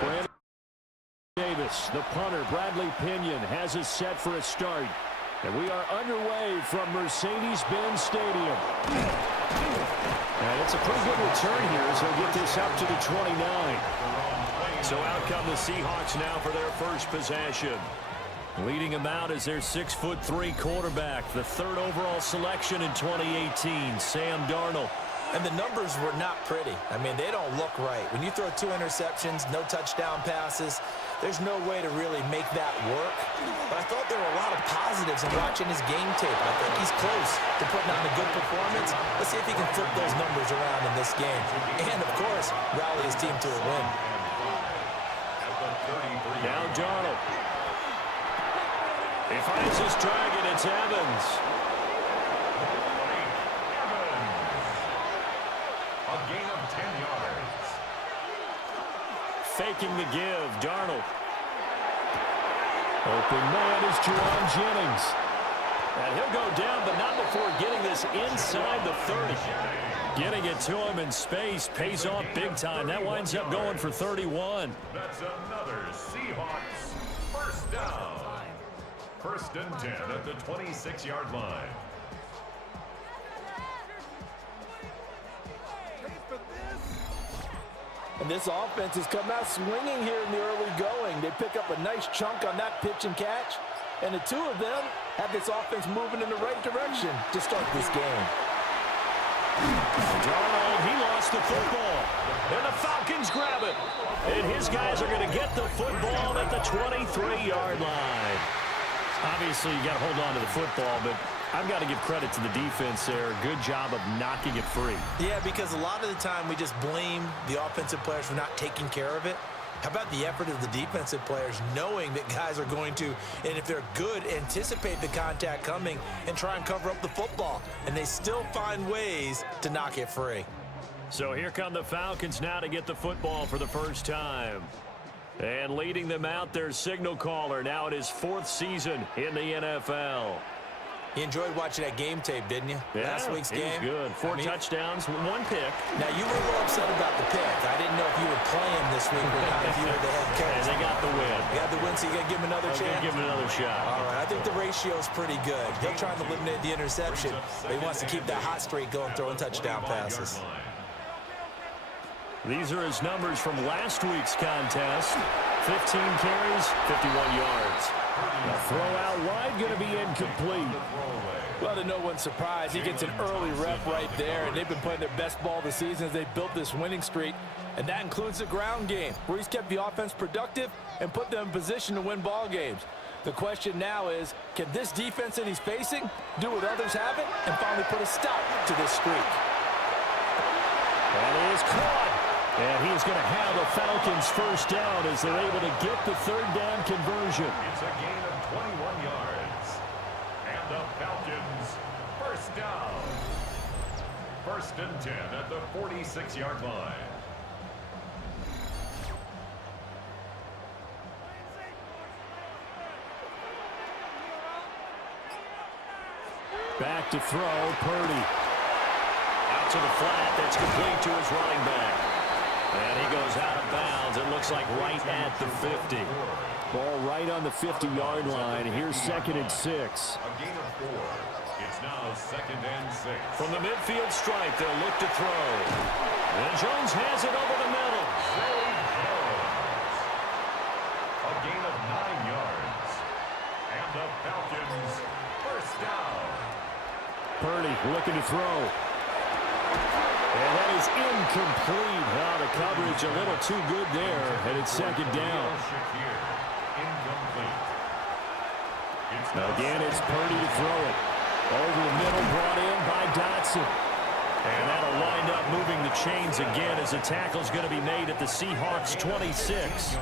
Brandon Davis, the punter, Bradley Pinion, has us set for a start. And we are underway from Mercedes-Benz Stadium. And it's a pretty good return here as they'll get this up to the 29. So out come the Seahawks now for their first possession. Leading them out is their 6'3" quarterback, the third overall selection in 2018, Sam Darnold. And the numbers were not pretty. I mean, they don't look right. When you throw 2 interceptions, no touchdown passes, there's no way to really make that work. But I thought there were a lot of positives in watching his game tape. I think he's close to putting on a good performance. Let's see if he can flip those numbers around in this game. And, of course, rally his team to a win. Now Darnold. He finds his target. It's Evans. A gain of 10 yards. Faking the give, Darnold. Open man is Jerron Jennings. And he'll go down, but not before getting this inside the 30. Getting it to him in space pays off big time. That winds up going for 31. That's another Seahawks first down. First and 10 at the 26-yard line. And this offense has come out swinging here in the early going. They pick up a nice chunk on that pitch and catch. And the two of them have this offense moving in the right direction to start this game. Darnold, he lost the football. And the Falcons grab it. And his guys are going to get the football at the 23-yard line. Obviously, you got to hold on to the football, but I've got to give credit to the defense there. Good job of knocking it free. Yeah, because a lot of the time we just blame the offensive players for not taking care of it. How about the effort of the defensive players knowing that guys are going to, and if they're good, anticipate the contact coming and try and cover up the football. And they still find ways to knock it free. So here come the Falcons now to get the football for the first time. And leading them out, their signal caller, now in his 4th season in the NFL. You enjoyed watching that game tape, didn't you? Yeah, Last week's game. Good. 4 touchdowns, 1 pick. Now, you were a little upset about the pick. I didn't know if you would play him this week or not if you were the head coach. And they got the win. You got the win, so you got to give him another chance? Give him another shot. All right, I think the ratio is pretty good. He'll try and eliminate the interception, but he wants to keep that hot streak going, throwing touchdown passes. These are his numbers from last week's contest. 15 carries, 51 yards. The throw out wide going to be incomplete. Well, to no one's surprise, he gets an early rep right there, and they've been playing their best ball this season as they built this winning streak. And that includes the ground game, where he's kept the offense productive and put them in position to win ball games. The question now is, can this defense that he's facing do what others haven't and finally put a stop to this streak? That is caught. And he's going to have the Falcons first down as they're able to get the 3rd down conversion. It's a gain of 21 yards. And the Falcons first down. First and 10 at the 46-yard line. to throw. Purdy. Out to the flat. That's complete to his running back. And he goes out of bounds. It looks like right at the 50. Ball right on the 50-yard line. Here's 2nd and 6. A gain of 4. It's now 2nd and 6. From the midfield stripe, they'll look to throw. And Jones has it over the middle. A gain of 9 yards. And the Falcons first down. Purdy looking to throw. And that is incomplete. Oh, the coverage a little too good there. And it's 2nd down. Incomplete. Again, it's Purdy to throw it. Over the middle, brought in by Dotson. And that'll wind up moving the chains again as the tackle's going to be made at the Seahawks 26.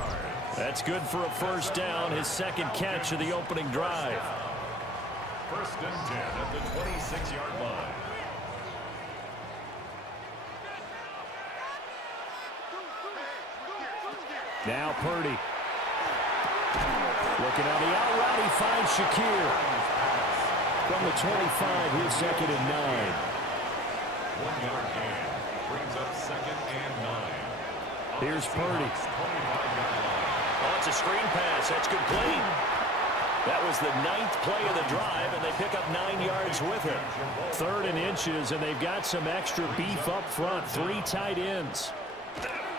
That's good for a first down, his 2nd catch of the opening drive. 1st and 10 at the 26-yard line. Now Purdy. Looking on the out route, he finds Shakir. From the 25, here's 2nd and 9. 1-yard gain brings up 2nd and 9. Here's Purdy. Oh, it's a screen pass. That's complete. That was the 9th play of the drive, and they pick up 9 yards with it. 3rd and inches, and they've got some extra beef up front. 3 tight ends.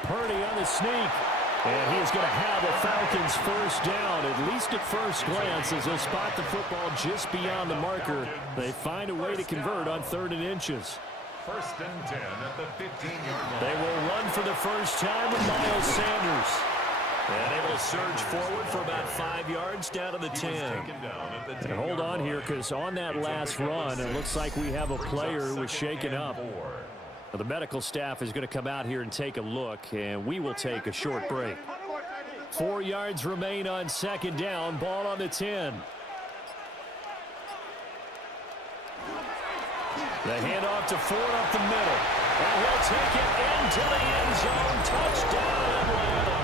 Purdy on the sneak. And he is going to have the Falcons first down, at least at first glance, as they spot the football just beyond the marker. They find a way to convert on 3rd and inches. 1st and 10 at the 15-yard line. They will run for the first time with Miles Sanders. And able to surge forward for about 5 yards down to the 10. And hold on here, because on that last run, it looks like we have a player who was shaken up. Well, the medical staff is going to come out here and take a look, and we will take a short break. 4 yards remain on 2nd down. Ball on the 10. The handoff to Ford up the middle. And he'll take it into the end zone. Touchdown, Atlanta.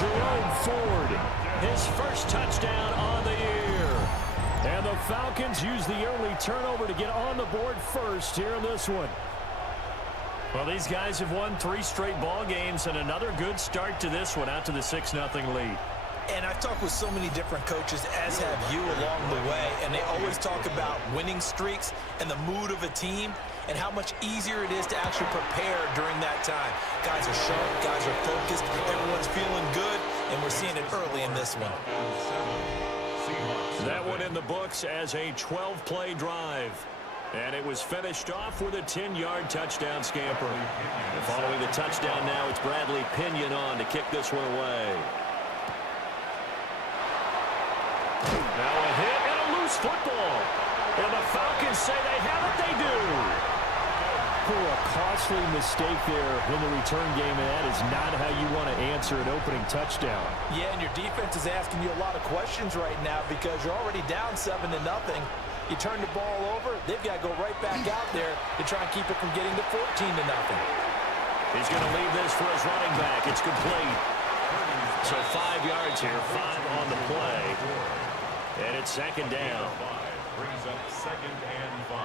Jerome Ford, his first touchdown on the year. And the Falcons use the early turnover to get on the board first here in this one. Well, these guys have won 3 straight ball games, and another good start to this one, out to the 6-0 lead. And I've talked with so many different coaches, as have you, along the way, and they always talk about winning streaks and the mood of a team and how much easier it is to actually prepare during that time. Guys are sharp, guys are focused, everyone's feeling good, and we're seeing it early in this one. That one in the books as a 12-play drive. And it was finished off with a 10-yard touchdown scamper. And following the touchdown now, it's Bradley Pinion on to kick this one away. Now a hit and a loose football. And the Falcons say they have it, they do. A costly mistake there in the return game, and that is not how you want to answer an opening touchdown. Yeah, and your defense is asking you a lot of questions right now because you're already down 7-0. You turn the ball over, they've got to go right back out there to try and keep it from getting to 14-0. He's going to leave this for his running back. It's complete. So 5 yards here, 5 on the play. And it's 2nd down. Brings up 2nd and 5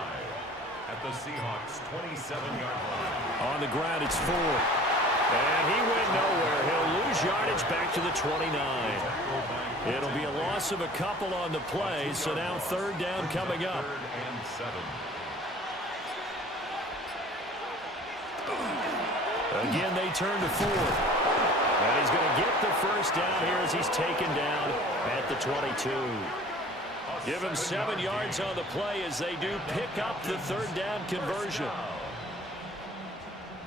at the Seahawks 27-yard line. On the ground, it's Ford. And he went nowhere. He'll lose yardage back to the 29. It'll be a loss of a couple on the play, so now 3rd down coming up. 3rd and 7. Again, they turn to Ford. And he's going to get the first down here as he's taken down at the 22. Give him 7 yards on the play as they do pick up the 3rd down conversion.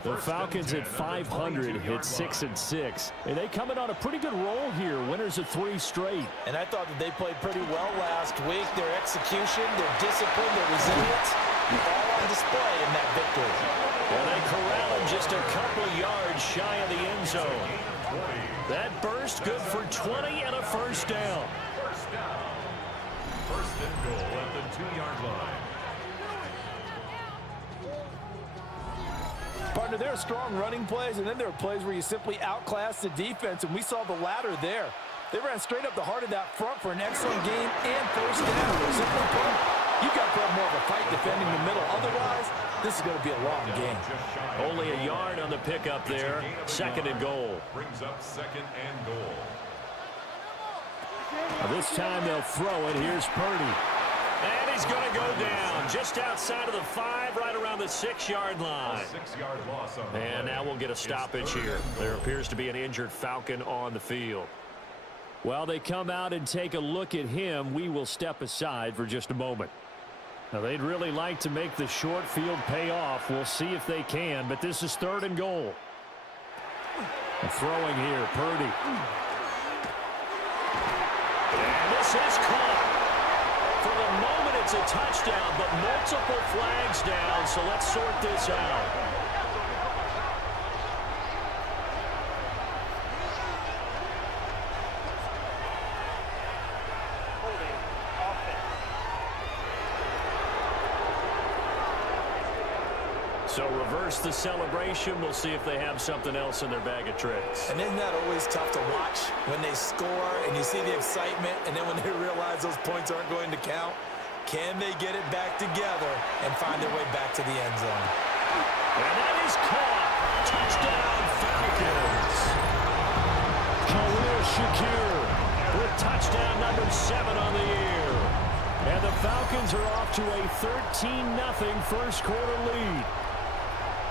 The Falcons at 500 hit 6-6. And they come in on a pretty good roll here. Winners of 3 straight. And I thought that they played pretty well last week. Their execution, their discipline, their resilience, all on display in that victory. Well, they corral him just a couple yards shy of the end zone. That burst good for 20 and a first down. First down. 1st and goal at the 2-yard line. Partner, there are strong running plays, and then there are plays where you simply outclass the defense, and we saw the latter there. They ran straight up the heart of that front for an excellent game and first down. Simply put, You've got to put up more of a fight defending the middle. Otherwise, this is going to be a long game. Only a yard on the pickup there. Second and goal. Brings up second and goal. This time they'll throw it. Here's Purdy. And he's going to go down just outside of the 5, right around the 6-yard line. 6-yard loss on the And play. now we'll get a stoppage here. There appears to be an injured Falcon on the field. While they come out and take a look at him, we will step aside for just a moment. Now, they'd really like to make the short field pay off. We'll see if they can, but this is third and goal. Throwing here, Purdy. And this is caught. For the moment, it's a touchdown, but multiple flags down, so let's sort this out. So reverse the celebration. We'll see if they have something else in their bag of tricks. And isn't that always tough to watch when they score and you see the excitement, and then when they realize those points aren't going to count? Can they get it back together and find their way back to the end zone? And that is caught. Touchdown, Falcons. Khalil Shakir with touchdown number 7 on the year. And the Falcons are off to a 13-0 first quarter lead.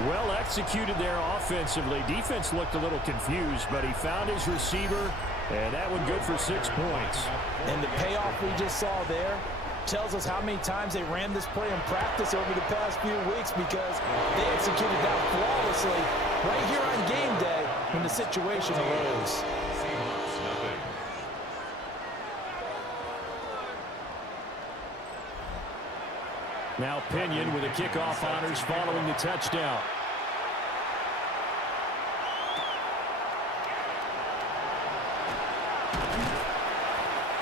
Well executed there offensively. Defense looked a little confused, but he found his receiver, and that one good for 6 points. And the payoff we just saw there tells us how many times they ran this play in practice over the past few weeks, because they executed that flawlessly right here on game day when the situation arose. Seahawks, nothing. Now Pinion with the kickoff honors following the touchdown.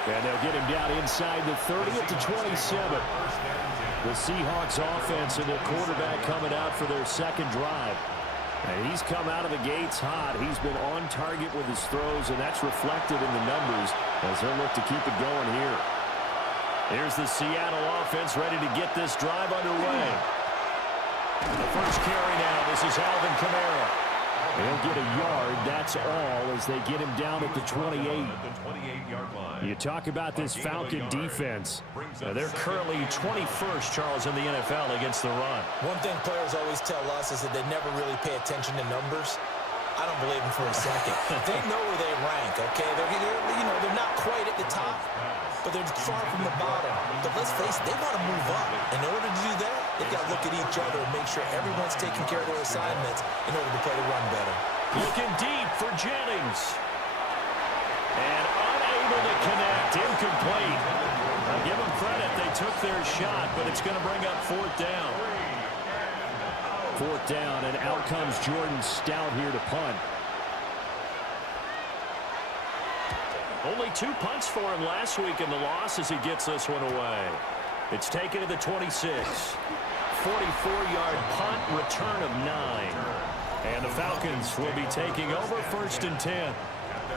And they'll get him down inside the 30 at the 27. The Seahawks offense and their quarterback coming out for their second drive. And he's come out of the gates hot. He's been on target with his throws, and that's reflected in the numbers as they'll look to keep it going here. Here's the Seattle offense ready to get this drive underway. The first carry now. This is Alvin Kamara. He'll get a yard. That's all as they get him down at the 28. At the 28-yard line. You talk about this Falcon defense. They're currently 21st, Charles, in the NFL against the run. One thing players always tell us is that they never really pay attention to numbers. I don't believe them for a second. They know where they rank, okay? They're not quite at the top, but they're far from the bottom. But let's face it, they want to move up. In order to do that, they've got to look at each other and make sure everyone's taking care of their assignments in order to play the run better. Looking deep for Jennings. And unable to connect. Incomplete. I'll give them credit. They took their shot, but it's going to bring up fourth down. Fourth down, and out comes Jordan Stout here to punt. Only 2 punts for him last week in the loss as he gets this one away. It's taken to the 26. 44-yard punt, return of 9. And the Falcons will be taking over first and 10.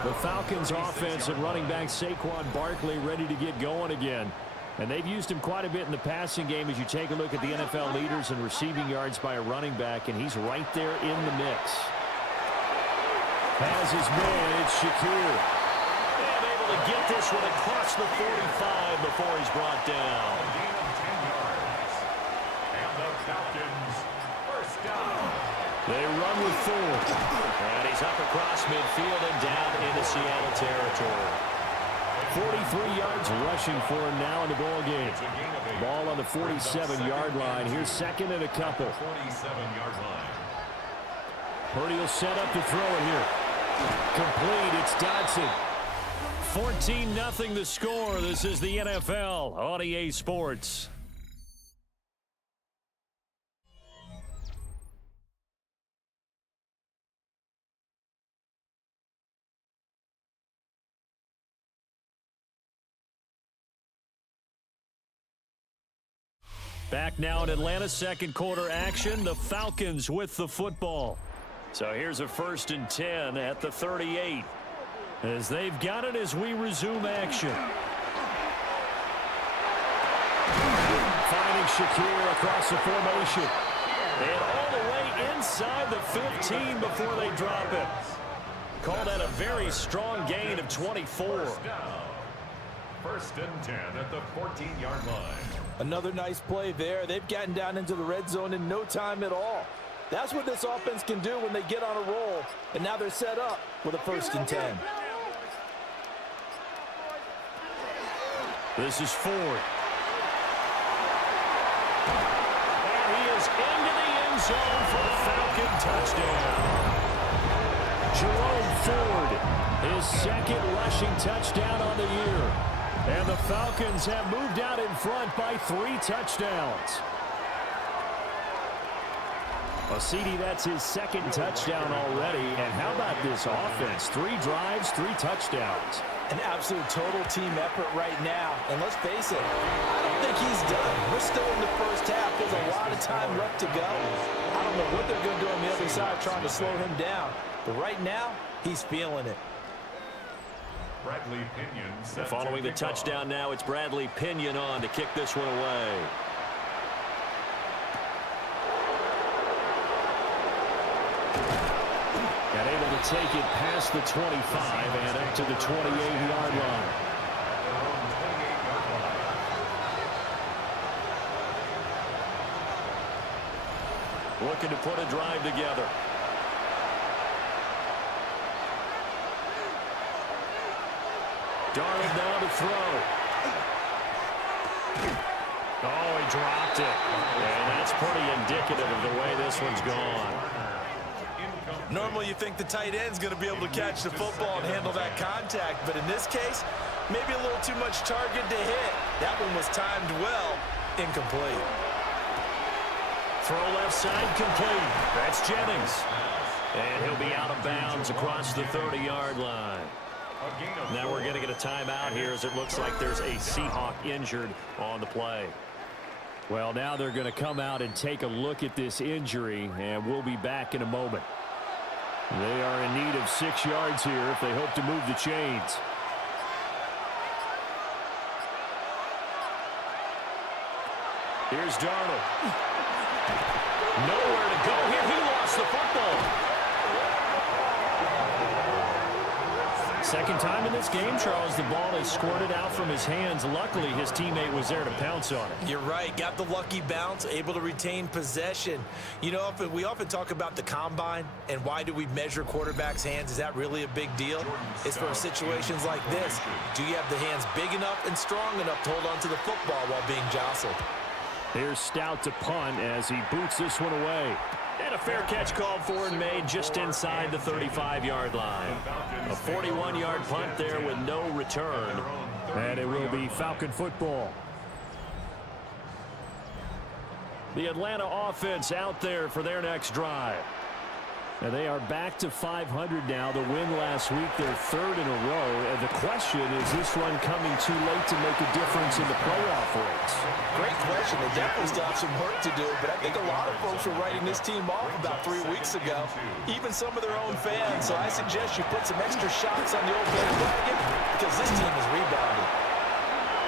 The Falcons offense and running back Saquon Barkley ready to get going again. And they've used him quite a bit in the passing game as you take a look at the NFL leaders in receiving yards by a running back, and he's right there in the mix. Has his man, it's Shakir. And able to get this one across the 45 before he's brought down. Gain of 10 yards. And the Falcons, first down. They run with 4. And he's up across midfield and down into Seattle territory. 43 yards rushing for him now in the ball game. Ball on the 47-yard line. Here's second and a couple. 47-yard line. Purdy will set up to throw it here. Complete. It's Dodson. 14-0 the score. This is the NFL on EA Sports. Back now in Atlanta, second quarter action. The Falcons with the football. So here's a first and 10 at the 38. As they've got it as we resume action. running Shakir across the formation. And all the way inside the 15 before they drop it. Call that a very strong gain of 24. First and 10 at the 14-yard line. Another nice play there. They've gotten down into the red zone in no time at all. That's what this offense can do when they get on a roll. And now they're set up with a first and 10. This is Ford. And he is into the end zone for a Falcon touchdown. Jerome Ford, his second rushing touchdown on the year. And the Falcons have moved out in front by 3 touchdowns. Well, CD, that's his second touchdown already. And how about this offense? 3 drives, 3 touchdowns. An absolute total team effort right now. And let's face it, I don't think he's done. We're still in the first half. There's a lot of time left to go. I don't know what they're going to do on the other side trying to slow him down. But right now, he's feeling it. Bradley Pinion. Following the touchdown now, it's Bradley Pinion on to kick this one away. And able to take it past the 25 and up to the 28-yard line. Looking to put a drive together. Darnold now to throw. Oh, he dropped it. And that's pretty indicative of the way this one's gone. Normally you think the tight end's going to be able to catch the football and handle that contact, but in this case, maybe a little too much target to hit. That one was timed well, incomplete. Throw left side complete. That's Jennings. And he'll be out of bounds across the 30-yard line. Now we're going to get a timeout here as it looks like there's a Seahawk injured on the play. Well, now they're going to come out and take a look at this injury, and we'll be back in a moment. They are in need of 6 yards here if they hope to move the chains. Here's Darnold. Nowhere to go here. He lost the football. Second time in this game, Charles, the ball is squirted out from his hands. Luckily, his teammate was there to pounce on it. You're right. Got the lucky bounce, able to retain possession. You know, we often talk about the combine and why do we measure quarterbacks' hands. Is that really a big deal? It's for situations like this. Do you have the hands big enough and strong enough to hold on to the football while being jostled? Here's Stout to punt as he boots this one away. And a fair catch called for and made just inside the 35-yard line. A 41-yard punt there with no return. And it will be Falcon football. The Atlanta offense out there for their next drive. And they are back to 500 now. The win last week, their 3rd in a row. And the question is this one coming too late to make a difference in the playoff race? Great question. They definitely still have some work to do, but I think a lot of folks were writing this team off about 3 weeks ago, even some of their own fans. So I suggest you put some extra shots on the old bandwagon because this team has rebounded.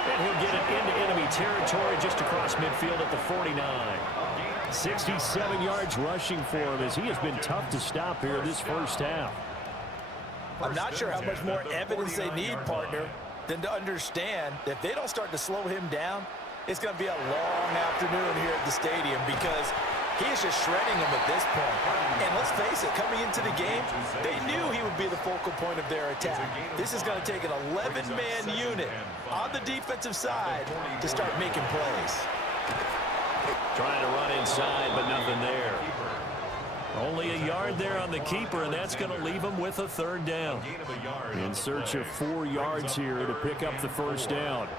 And he'll get it into enemy territory just across midfield at the 49. 67 yards rushing for him as he has been tough to stop here this first half. I'm not sure how much more evidence they need, partner, than to understand that if they don't start to slow him down, it's going to be a long afternoon here at the stadium because he is just shredding them at this point. And let's face it, coming into the game, they knew he would be the focal point of their attack. This is going to take an 11-man unit on the defensive side to start making plays. Trying to run inside, but nothing there. Only a yard there on the keeper, and that's going to leave him with a 3rd down. In search of 4 yards here to pick up the first down.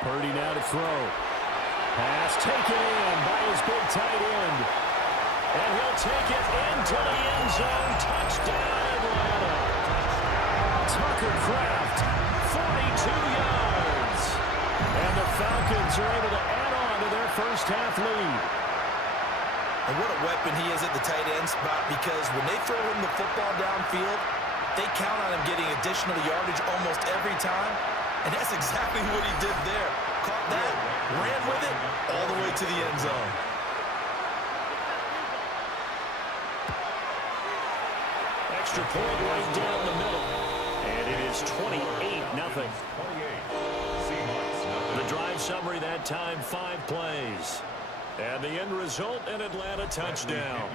Purdy now to throw. Pass taken in by his big tight end. And he'll take it into the end zone. Touchdown, Atlanta. Tucker Kraft, 42 yards. And the Falcons are able to add on to their first half lead. And what a weapon he is at the tight end spot because when they throw him the football downfield, they count on him getting additional yardage almost every time. And that's exactly what he did there. caught that, ran with it all the way to the end zone. Extra point right down the middle. And it is 28-0. The drive summary that time, 5 plays. And the end result, an Atlanta touchdown.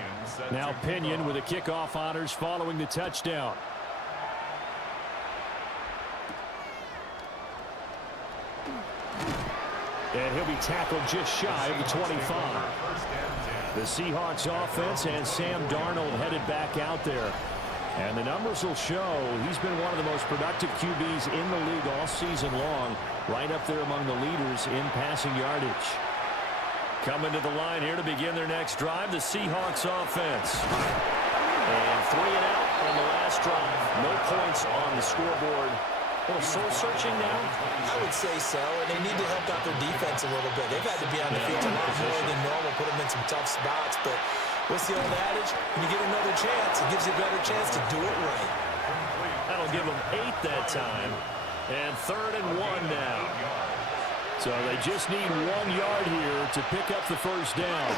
Now Pinion with the kickoff honors following the touchdown. And he'll be tackled just shy of the 25. The Seahawks offense and Sam Darnold headed back out there. And the numbers will show he's been one of the most productive QBs in the league all season long, right up there among the leaders in passing yardage. Coming to the line here to begin their next drive, the Seahawks offense. And 3 and out on the last drive. No points on the scoreboard. A little soul-searching now? I would say so, and they need to help out their defense a little bit. They've had to be on the field a lot more than normal, put them in some tough spots, but what's the old adage? When you get another chance, it gives you a better chance to do it right. That'll give them 8 that time. And 3rd and 1 now. So they just need 1 yard here to pick up the first down.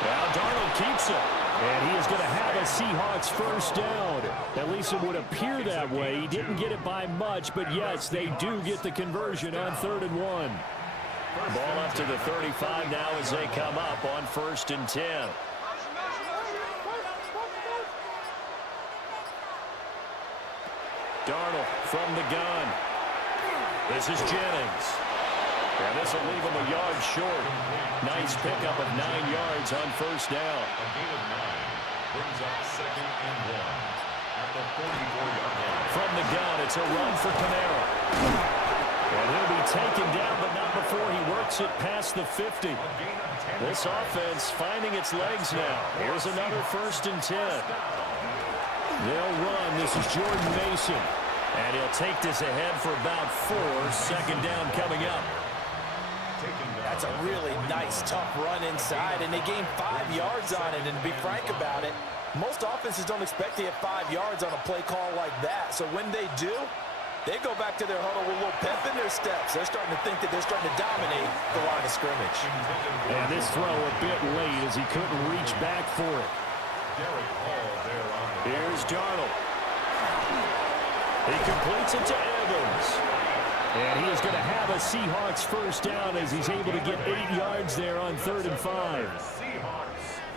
Now Darnold keeps it. And he is going to have a Seahawks first down. At least it would appear that way. He didn't get it by much, but yes, they do get the conversion on 3rd and 1. Ball up to the 35 now as they come up on 1st and 10. Darnold from the gun. This is Jennings. And this will leave him a yard short. Nice pickup of 9 yards on first down. A gain of 9 brings up 2nd and 1 at the 44-yard line. From the gun, it's a run for Kamara. And he'll be taken down, but not before he works it past the 50. This offense finding its legs now. Here's another 1st and 10. They'll run. This is Jordan Mason. And he'll take this ahead for about 4. 2nd down coming up. That's a really nice, tough run inside, and they gained 5 yards on it. And to be frank about it, most offenses don't expect to get 5 yards on a play call like that. So when they do, they go back to their huddle with a little pep in their steps. They're starting to think that they're starting to dominate the line of scrimmage. And this throw a bit late as he couldn't reach back for it. Here's Darnold. He completes it to Evans. And he is going to have a Seahawks first down as he's able to get 8 yards there on 3rd and 5.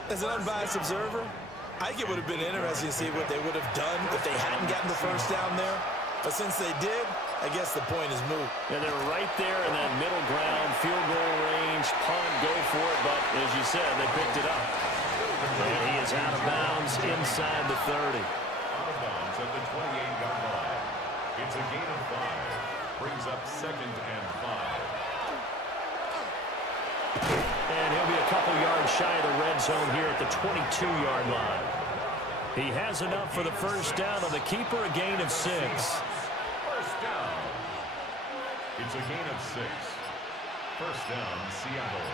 As an unbiased observer, I think it would have been interesting to see what they would have done if they hadn't gotten the first down there. But since they did, I guess the point is moot. And they're right there in that middle ground, field goal range, punt, go for it. But as you said, they picked it up. And he is out of bounds inside the 30. Out of bounds at the 28-yard line. It's a gain of 5. Brings up 2nd and 5. And he'll be a couple yards shy of the red zone here at the 22-yard line. He has enough for the first down on the keeper, a gain of 6. First down. It's a gain of 6. First down, Seattle.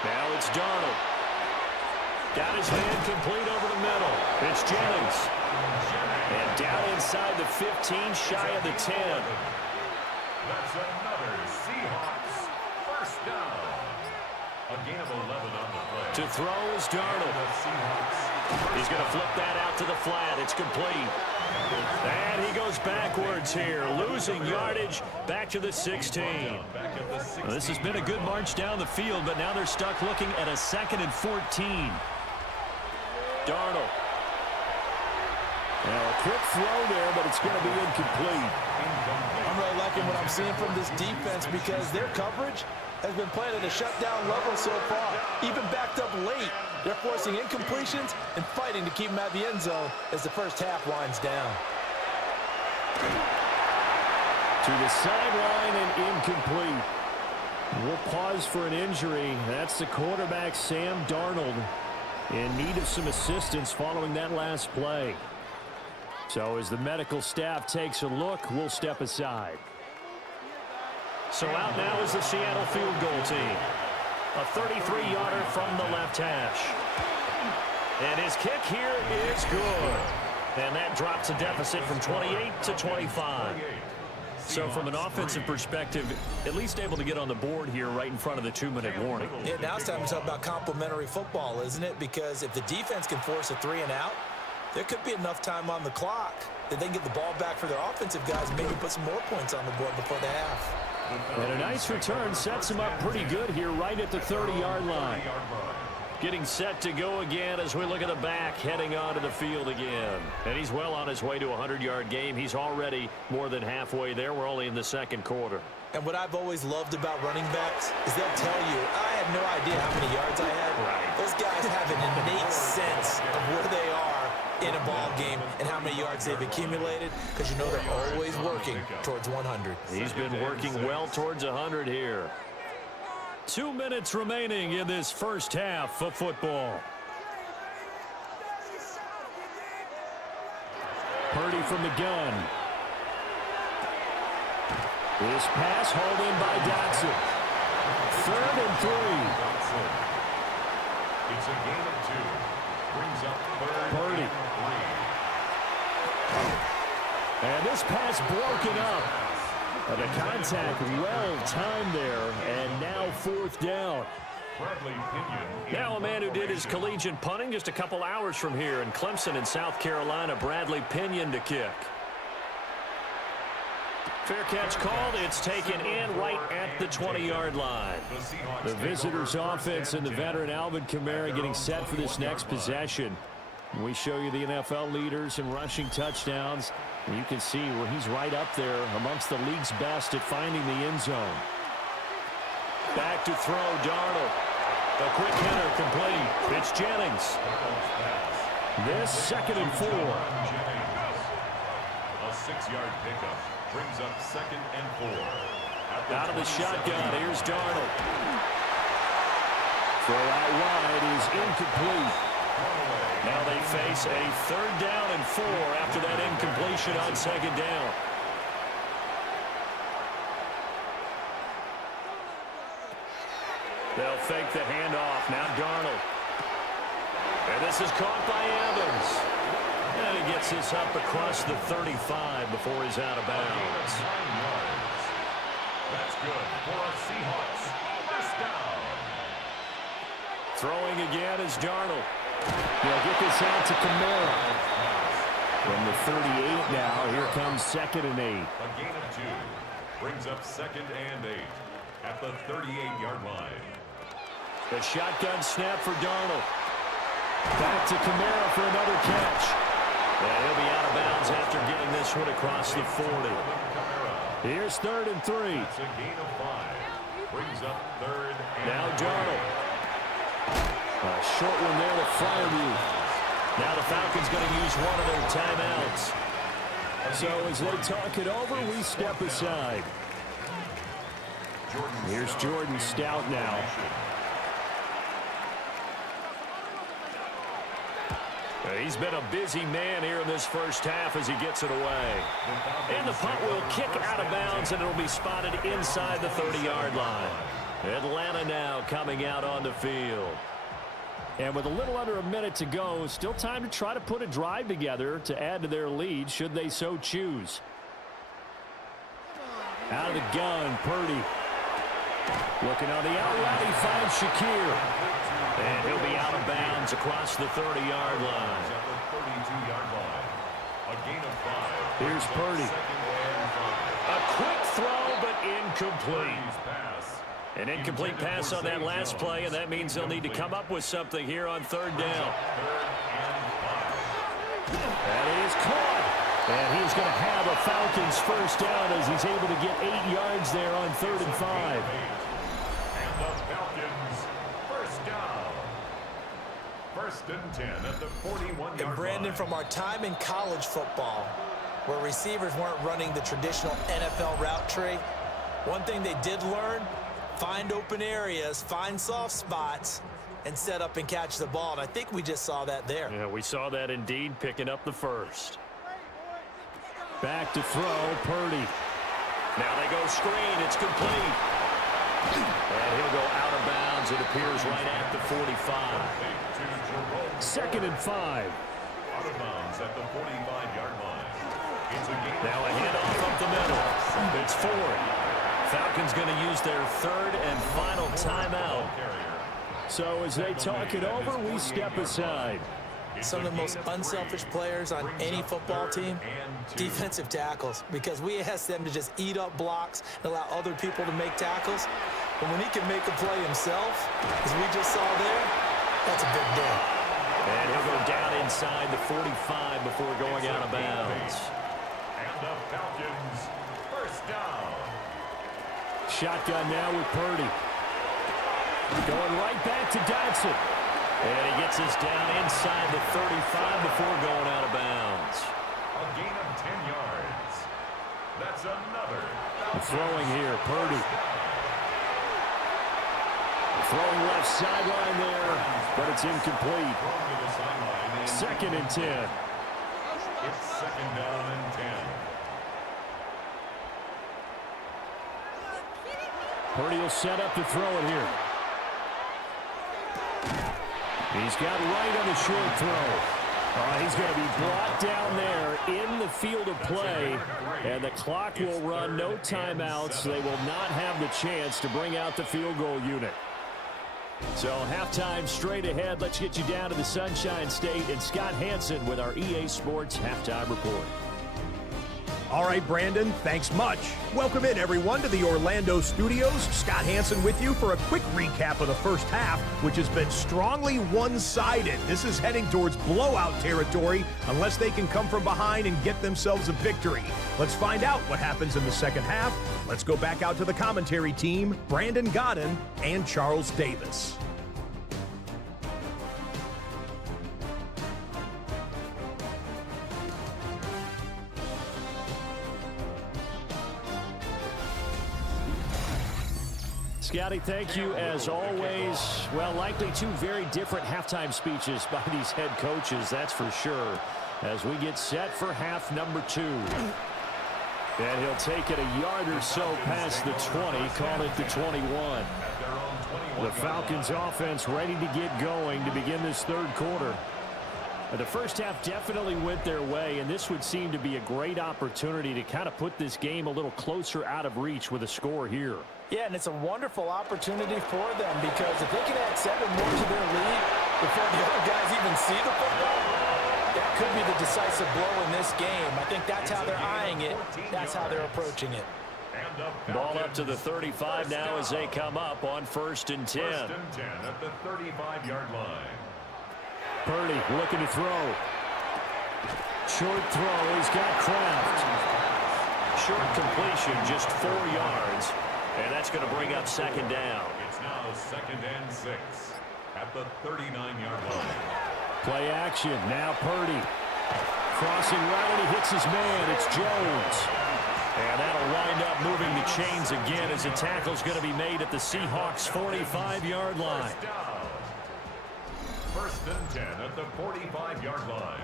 Now it's Darnold. Got his man complete over the middle. It's Jennings. And down inside the 15, shy of the 10. That's another Seahawks first down. A gain of 11 on the play. To throw is Darnold. He's going to flip that out to the flat. It's complete. And he goes backwards here, losing yardage back to the 16. Well, this has been a good march down the field, but now they're stuck looking at a 2nd and 14. Darnold. Now a quick throw there, but it's going to be incomplete. I'm really liking what I'm seeing from this defense because their coverage has been playing at a shutdown level so far. Even backed up late, they're forcing incompletions and fighting to keep them at the end zone as the first half winds down. To the sideline and incomplete. We'll pause for an injury. That's the quarterback, Sam Darnold, in need of some assistance following that last play. So as the medical staff takes a look, we'll step aside. So out now is the Seattle field goal team. A 33-yarder from the left hash. And his kick here is good. And that drops a deficit from 28 to 25. So from an offensive perspective, at least able to get on the board here right in front of the 2-minute warning. Yeah, now it's time to talk about complementary football, isn't it? Because if the defense can force a 3 and out, there could be enough time on the clock that they can get the ball back for their offensive guys and maybe put some more points on the board before the half. And a nice return sets him up pretty good here right at the 30-yard line. Getting set to go again as we look at the back, heading onto the field again. And he's well on his way to a 100-yard game. He's already more than halfway there. We're only in the second quarter. And what I've always loved about running backs is they'll tell you, I had no idea how many yards I had. Right. Those guys have an innate sense of where they are in a ball game and how many yards they've accumulated, because you know they're always working towards 100. He's been working well towards 100 here. 2 minutes remaining in this first half of football. Purdy from the gun. This pass hauled in by Dotson. 3rd and 3. It's a gain of 2. Brings up 3rd Purdy. And this pass broken up. And the contact well timed there, and now 4th down. Now a man who did his collegiate punting just a couple hours from here in Clemson in South Carolina, Bradley Pinion to kick. Fair catch called. It's taken in right at the 20-yard line. The visitors' offense and the veteran Alvin Kamara getting set for this next possession. We show you the NFL leaders in rushing touchdowns. And you can see where he's right up there amongst the league's best at finding the end zone. Back to throw, Darnold. A quick hitter complete. It's Jennings. This 2nd and 4. A 6-yard pickup brings up 2nd and 4. Out of the shotgun, here's Darnold. Throw out wide is incomplete. Now they face a 3rd down and 4 after that incompletion on 2nd down. They'll fake the handoff. Now Darnold. And this is caught by Evans. And he gets this up across the 35 before he's out of bounds. 9 yards. That's good for a Seahawks. First down. Throwing again is Darnold. They'll get this out to Kamara. From the 38 now, here comes 2nd and 8. A gain of 2 brings up 2nd and 8 at the 38-yard line. The shotgun snap for Darnold. Back to Kamara for another catch. And he'll be out of bounds after getting this one across the 40. Here's 3rd and 3. It's a gain of 5. Brings up 3rd and Now Darnold. A short one there to Fireview. Now the Falcons going to use one of their timeouts. So as they talk it over, we step aside. Here's Jordan Stout now. He's been a busy man here in this first half as he gets it away. And the punt will kick out of bounds, and it'll be spotted inside the 30-yard line. Atlanta now coming out on the field. And with a little under a minute to go, still time to try to put a drive together to add to their lead should they so choose. Out of the gun, Purdy. Looking on the out route, he finds Shakir. And he'll be out of bounds across the 30-yard line. A gain of 5. Here's Purdy. A quick throw, but incomplete. An incomplete pass on that last play, and that means they'll need to come up with something here on 3rd down. That is caught. And he's going to have a Falcons first down as he's able to get 8 yards there on 3rd and 5. And the Falcons first down. 1st and 10 at the 41-yard line. And Brandon, from our time in college football, where receivers weren't running the traditional NFL route tree, one thing they did learn: find open areas, find soft spots, and set up and catch the ball. And I think we just saw that there. Yeah, we saw that indeed, picking up the first. Back to throw, Purdy. Now they go screen. It's complete. And he'll go out of bounds. It appears right at the 45. 2nd and 5. Out of bounds at the 45-yard line. Now a handoff up the middle. It's forward. Falcons going to use their third and final timeout. So as they talk it over, we step aside. Some of the most unselfish players on any football team, defensive tackles, because we ask them to just eat up blocks and allow other people to make tackles. But when he can make a play himself, as we just saw there, that's a big day. And he'll go down inside the 45 before going out of bounds. And the Falcons, first down. Shotgun now with Purdy. Going right back to Dodson. And he gets us down inside the 35 before going out of bounds. A gain of 10 yards. That's another. Throwing here, Purdy. Throwing left sideline there, but it's incomplete. Second and 10. It's second down and 10. Purdy will set up to throw it here. He's got right on the short throw. He's going to be brought down there in the field of play, and the clock will run. No timeouts. They will not have the chance to bring out the field goal unit. So halftime straight ahead. Let's get you down to the Sunshine State and Scott Hansen with our EA Sports Halftime Report. All right, Brandon, thanks much. Welcome in, everyone, to the Orlando studios. Scott Hansen with you for a quick recap of the first half, which has been strongly one-sided. This is heading towards blowout territory unless they can come from behind and get themselves a victory. Let's find out what happens in the second half. Let's go back out to the commentary team, Brandon Godden and Charles Davis. Scotty, thank you as always. Well, likely two very different halftime speeches by these head coaches, that's for sure, as we get set for half number 2. And he'll take it a yard or so past the 20, call it the 21. The Falcons offense ready to get going to begin this third quarter. The first half definitely went their way, and this would seem to be a great opportunity to kind of put this game a little closer out of reach with a score here. Yeah, and it's a wonderful opportunity for them, because if they can add 7 more to their lead before the other guys even see the football, that could be the decisive blow in this game. I think that's how they're eyeing it. That's how they're approaching it. Ball up to the 35 now as they come up on 1st and 10. 1st and 10 at the 35-yard line. Purdy looking to throw. Short throw. He's got Kraft. Short completion, just 4 yards. And that's going to bring up second down. It's now 2nd and 6 at the 39-yard line. Play action. Now Purdy. Crossing right, and he hits his man. It's Jones. And that'll wind up moving the chains again as the tackle's going to be made at the Seahawks' 45-yard line. 1st and 10 at the 45-yard line.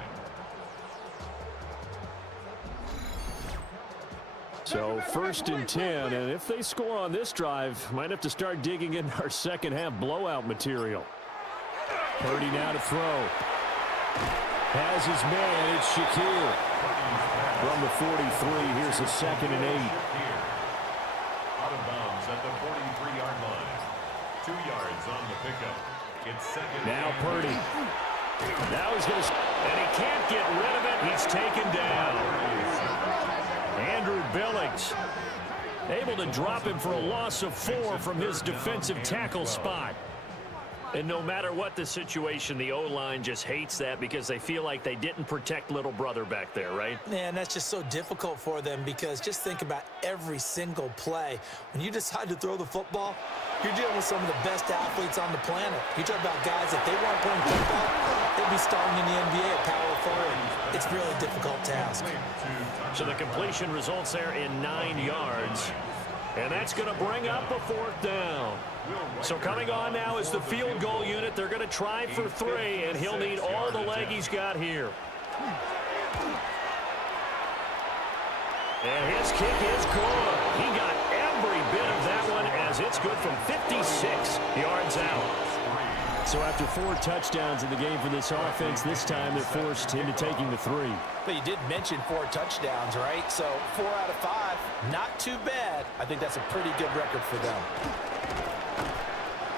So 1st and 10, and if they score on this drive, might have to start digging in our second half blowout material. Purdy now to throw. Has his man, it's Shakir. From the 43, here's a 2nd and 8. Out of bounds at the 43-yard line. 2 yards on the pickup. It's 2nd. Now Purdy. Now he's going to, and he can't get rid of it. He's taken down. Andrew Billings able to drop him for a loss of 4 from his defensive tackle spot. And no matter what the situation, the O-line just hates that because they feel like they didn't protect little brother back there, right? Man, that's just so difficult for them, because just think about every single play. When you decide to throw the football, you're dealing with some of the best athletes on the planet. You talk about guys, if they weren't playing football, they'd be starting in the NBA at power forward. It's a really difficult task. So the completion results there in 9 yards. And that's going to bring up a 4th down. So coming on now is the field goal unit. They're going to try for 3, and he'll need all the leg he's got here. And his kick is good. He got every bit of that one, as it's good from 56 yards out. So after 4 touchdowns in the game for this offense, this time they're forced into taking the 3. But you did mention 4 touchdowns, right? So 4 out of 5, not too bad. I think that's a pretty good record for them.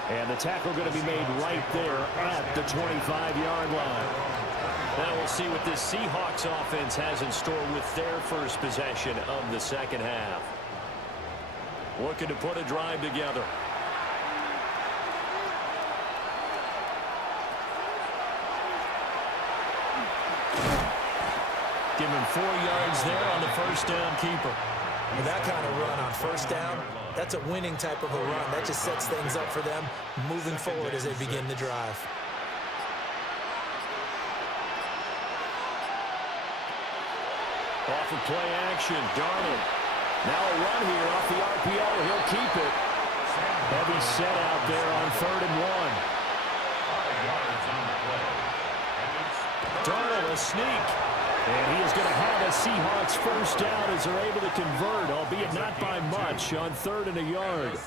And the tackle going to be made right there at the 25-yard line. Now we'll see what this Seahawks offense has in store with their first possession of the second half. Looking to put a drive together. Give him 4 yards there on the first down keeper. With that kind of run on first down, that's a winning type of a run. That just sets things up for them moving forward as they begin the drive. Off of play action, Darnold. Now a run here off the RPO. He'll keep it. Heavy set out there on 3rd and 1. Darnold, a sneak. And he is going to have a Seahawks first down as they're able to convert, albeit not by much, on 3rd and a yard.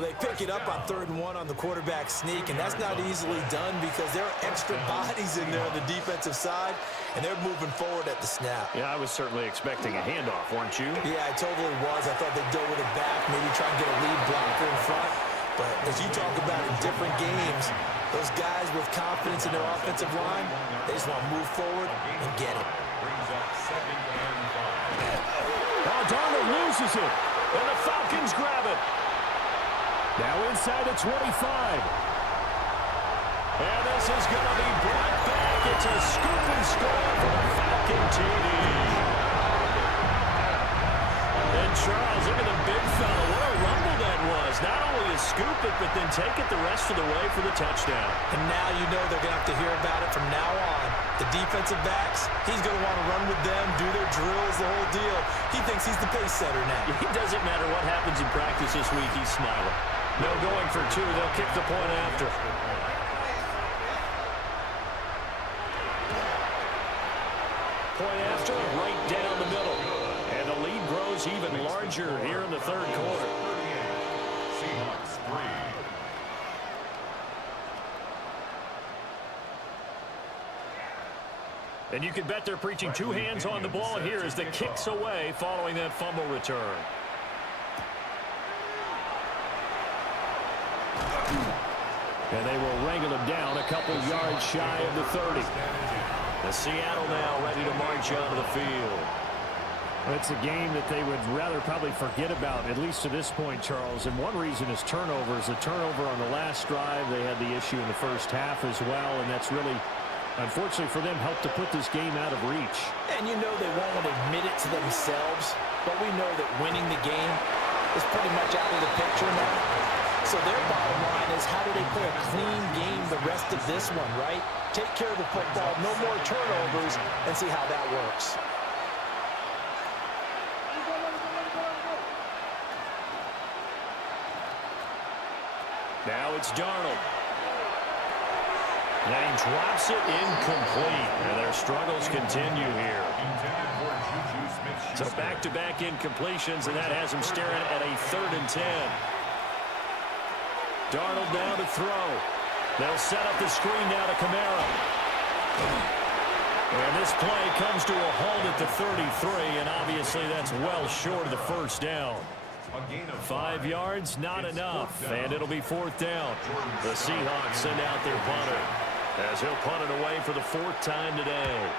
They pick it up on 3rd and 1 on the quarterback sneak, and that's not easily done because there are extra bodies in there on the defensive side, and they're moving forward at the snap. Yeah, I was certainly expecting a handoff, weren't you? Yeah, I totally was. I thought they'd go with it back, maybe try and get a lead blocker in front. But as you talk about in different games, those guys with confidence in their offensive line, they just want to move forward and get it. Oh, Darnold loses it, and the Falcons grab it. Now inside the 25. And this is going to be brought back. It's a scoop and score for the Falcon TD. And Charles, look at the big fella. What a rumble that was. Not only to scoop it, but then take it the rest of the way for the touchdown. And now you know they're going to have to hear about it from now on. The defensive backs, he's going to want to run with them, do their drills, the whole deal. He thinks he's the pace setter now. It doesn't matter what happens in practice this week, he's smiling. No going for 2. They'll kick the point after. Point after, right down the middle. And the lead grows even larger here in the 3rd quarter. Seahawks 3. And you can bet they're preaching 2 hands on the ball here as the kick's away following that fumble return. And they will wrangle him down a couple yards shy of the 30. The Seattle now ready to march onto the field. It's a game that they would rather probably forget about, at least to this point, Charles. And one reason is turnovers. A turnover on the last drive. They had the issue in the first half as well, and that's really, unfortunately for them, helped to put this game out of reach. And you know they won't admit it to themselves, but we know that winning the game is pretty much out of the picture now. So their bottom line is, how do they play a clean game the rest of this one, right? Take care of the football, no more turnovers, and see how that works. Now it's Darnold. And he drops it incomplete. And their struggles continue here. So back-to-back incompletions, and that has him staring at a 3rd and 10. Darnold now to throw. They'll set up the screen now to Kamara. And this play comes to a halt at the 33, and obviously that's well short of the first down. 5 yards, not enough, and it'll be 4th down. The Seahawks send out their punter as he'll punt it away for the 4th time today.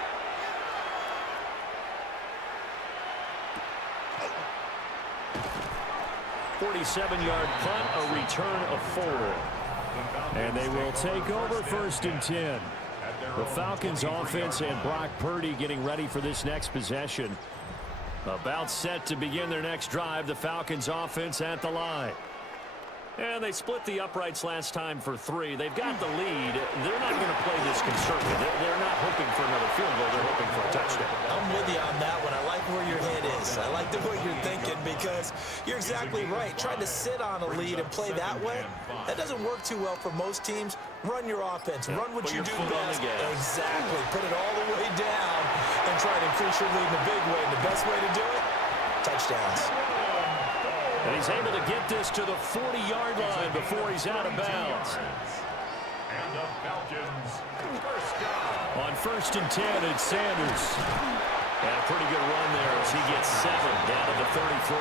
.47-yard punt, a return of 4. And they will take over 1st and 10. The Falcons offense and Brock Purdy getting ready for this next possession. About set to begin their next drive, the Falcons offense at the line. And they split the uprights last time for 3. They've got the lead. They're not going to play this conservative. They're not hoping for another field goal. They're hoping for a touchdown. I'm with you on that one. I like where your head is. I like the way you're thinking because you're exactly right. Trying to sit on a lead and play that way, that doesn't work too well for most teams. Run your offense. Run what you do best. Exactly. Put it all the way down and try to increase your lead in a big way. And the best way to do it, touchdowns. And he's able to get this to the 40-yard line before he's out of bounds. the Falcons. First down. On 1st and 10, it's Sanders. And a pretty good run there as he gets 7 down to the 33.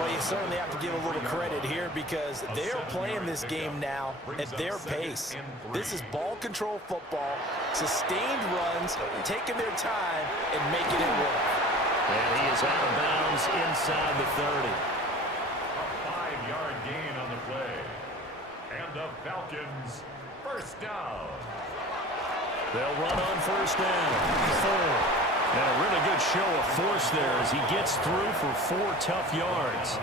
Well, you certainly have to give a little credit here because they're playing this game now at their pace. This is ball control football, sustained runs, taking their time and making it work. And he is out of bounds inside the 30. A 5-yard gain on the play. And the Falcons, first down. They'll run on 1st down. 4. And a really good show of force there as he gets through for 4 tough yards.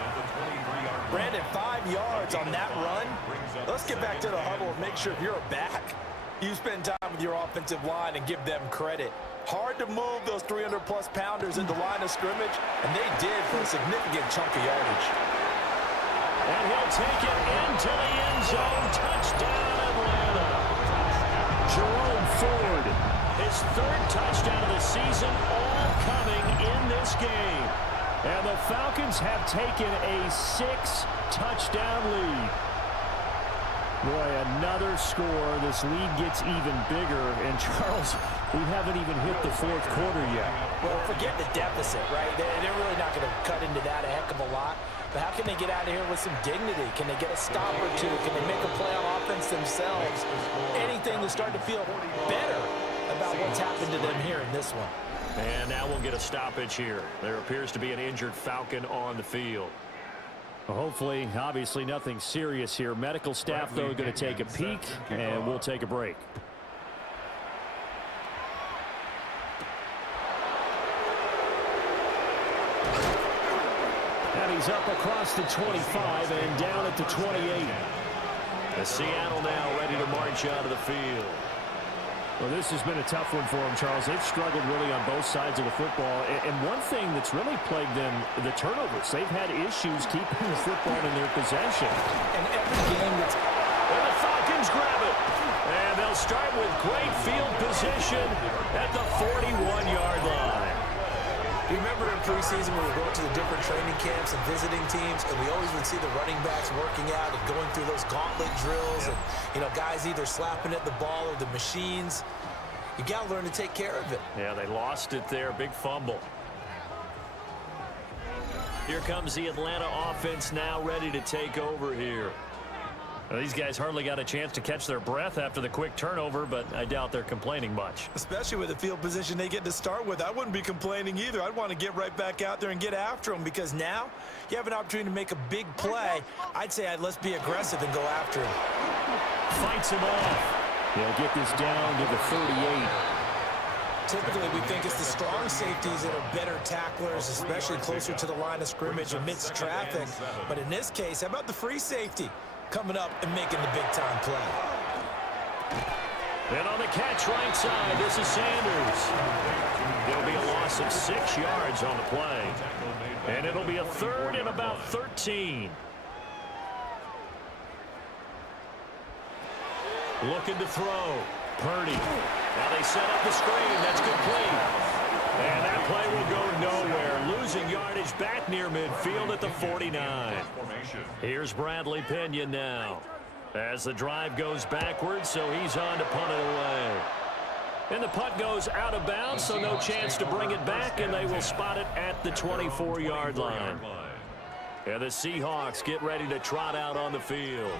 Brandon, 5 yards on that run. Let's get back to the huddle and make sure if you're a back, you spend time with your offensive line and give them credit. Hard to move those 300-plus pounders in the line of scrimmage, and they did for a significant chunk of yardage. And he'll take it into the end zone. Touchdown, Atlanta. Jerome Ford, his 3rd touchdown of the season, all coming in this game. And the Falcons have taken a 6-touchdown lead. Boy, another score. This lead gets even bigger. And, Charles, we haven't even hit the 4th quarter yet. Well, forget the deficit, right? They're really not going to cut into that a heck of a lot. But how can they get out of here with some dignity? Can they get a stop or two? Can they make a play on offense themselves? Anything to start to feel better about what's happened to them here in this one. And now we'll get a stoppage here. There appears to be an injured Falcon on the field. Well, hopefully, obviously, nothing serious here. Medical staff, though, going to take a peek, and we'll take a break. And he's up across the 25 and down at the 28. The Seattle now ready to march out of the field. Well, this has been a tough one for them, Charles. They've struggled really on both sides of the football. And one thing that's really plagued them, the turnovers. They've had issues keeping the football in their possession. And every game that's... And the Falcons grab it. And they'll start with great field position at the 41-yard line. You remember in preseason when we were going to the different training camps and visiting teams, and we always would see the running backs working out and going through those gauntlet drills, and, you know, guys either slapping at the ball or the machines. You got to learn to take care of it. Yeah, they lost it there. Big fumble. Here comes the Atlanta offense now ready to take over here. Well, these guys hardly got a chance to catch their breath after the quick turnover, but I doubt they're complaining much. Especially with the field position they get to start with. I wouldn't be complaining either. I'd want to get right back out there and get after them because now you have an opportunity to make a big play. I'd say let's be aggressive and go after him. Fights him off. They'll get this down to the 38. Typically, we think it's the strong safeties that are better tacklers, especially closer to the line of scrimmage amidst traffic. But in this case, how about the free safety coming up and making the big-time play? And on the catch right side, this is Sanders. There'll be a loss of 6 yards on the play. And it'll be a 3rd and about 13. Looking to throw. Purdy. Now they set up the screen. That's complete. And that play will go nowhere. Losing yardage back near midfield at the 49. Here's Bradley Pinion now. As the drive goes backwards, so he's on to punt it away. And the punt goes out of bounds, so no chance to bring it back, and they will spot it at the 24-yard line. And the Seahawks get ready to trot out on the field.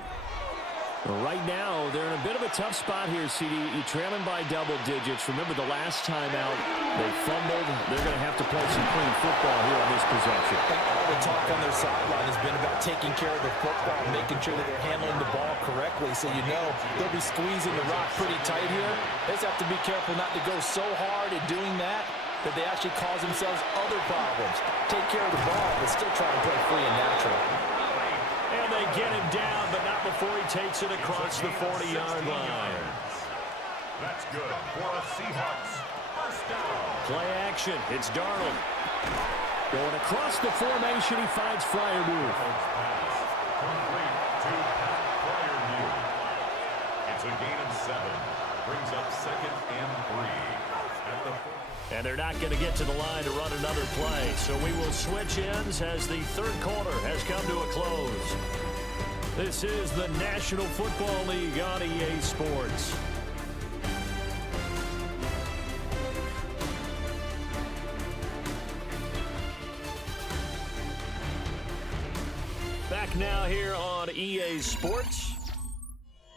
Right now, they're in a bit of a tough spot here, CD. You're trailing by double digits. Remember the last time out, they fumbled. They're going to have to play some clean football here on this possession. All the talk on their sideline has been about taking care of the football, making sure that they're handling the ball correctly. So you know they'll be squeezing the rock pretty tight here. They just have to be careful not to go so hard in doing that they actually cause themselves other problems. Take care of the ball, but still try and play free and natural. And they get him down, but not before he takes it across the 40-yard line. That's good for the Seahawks. First down. Play action. It's Darnold. Going across the formation, he finds Freiermuth. Complete to Pat Freiermuth. It's a gain of 7. Brings up 2nd and 3. At the and they're not going to get to the line to run another play. So we will switch ends as the 3rd quarter has come to a close. This is the National Football League on EA Sports. Back now here on EA Sports.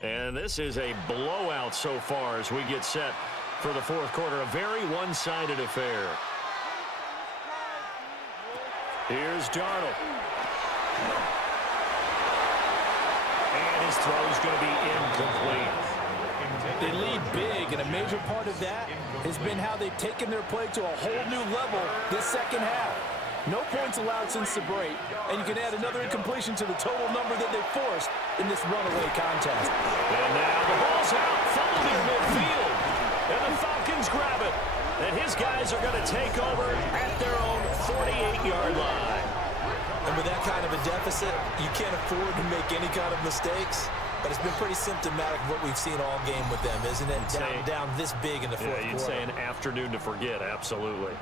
And this is a blowout so far as we get set for the fourth quarter. A very one-sided affair. Here's Darnold. And his throw is going to be incomplete. They lead big, and a major part of that has been how they've taken their play to a whole new level this second half. No points allowed since the break, and you can add another incompletion to the total number that they forced in this runaway contest. And now the ball's out, fumbled near midfield, and the Falcons grab it. And his guys are going to take over at their own 48-yard line. And with that kind of a deficit, you can't afford to make any kind of mistakes. But it's been pretty symptomatic of what we've seen all game with them, isn't it? Down this big in the fourth quarter. You'd say an afternoon to forget, absolutely.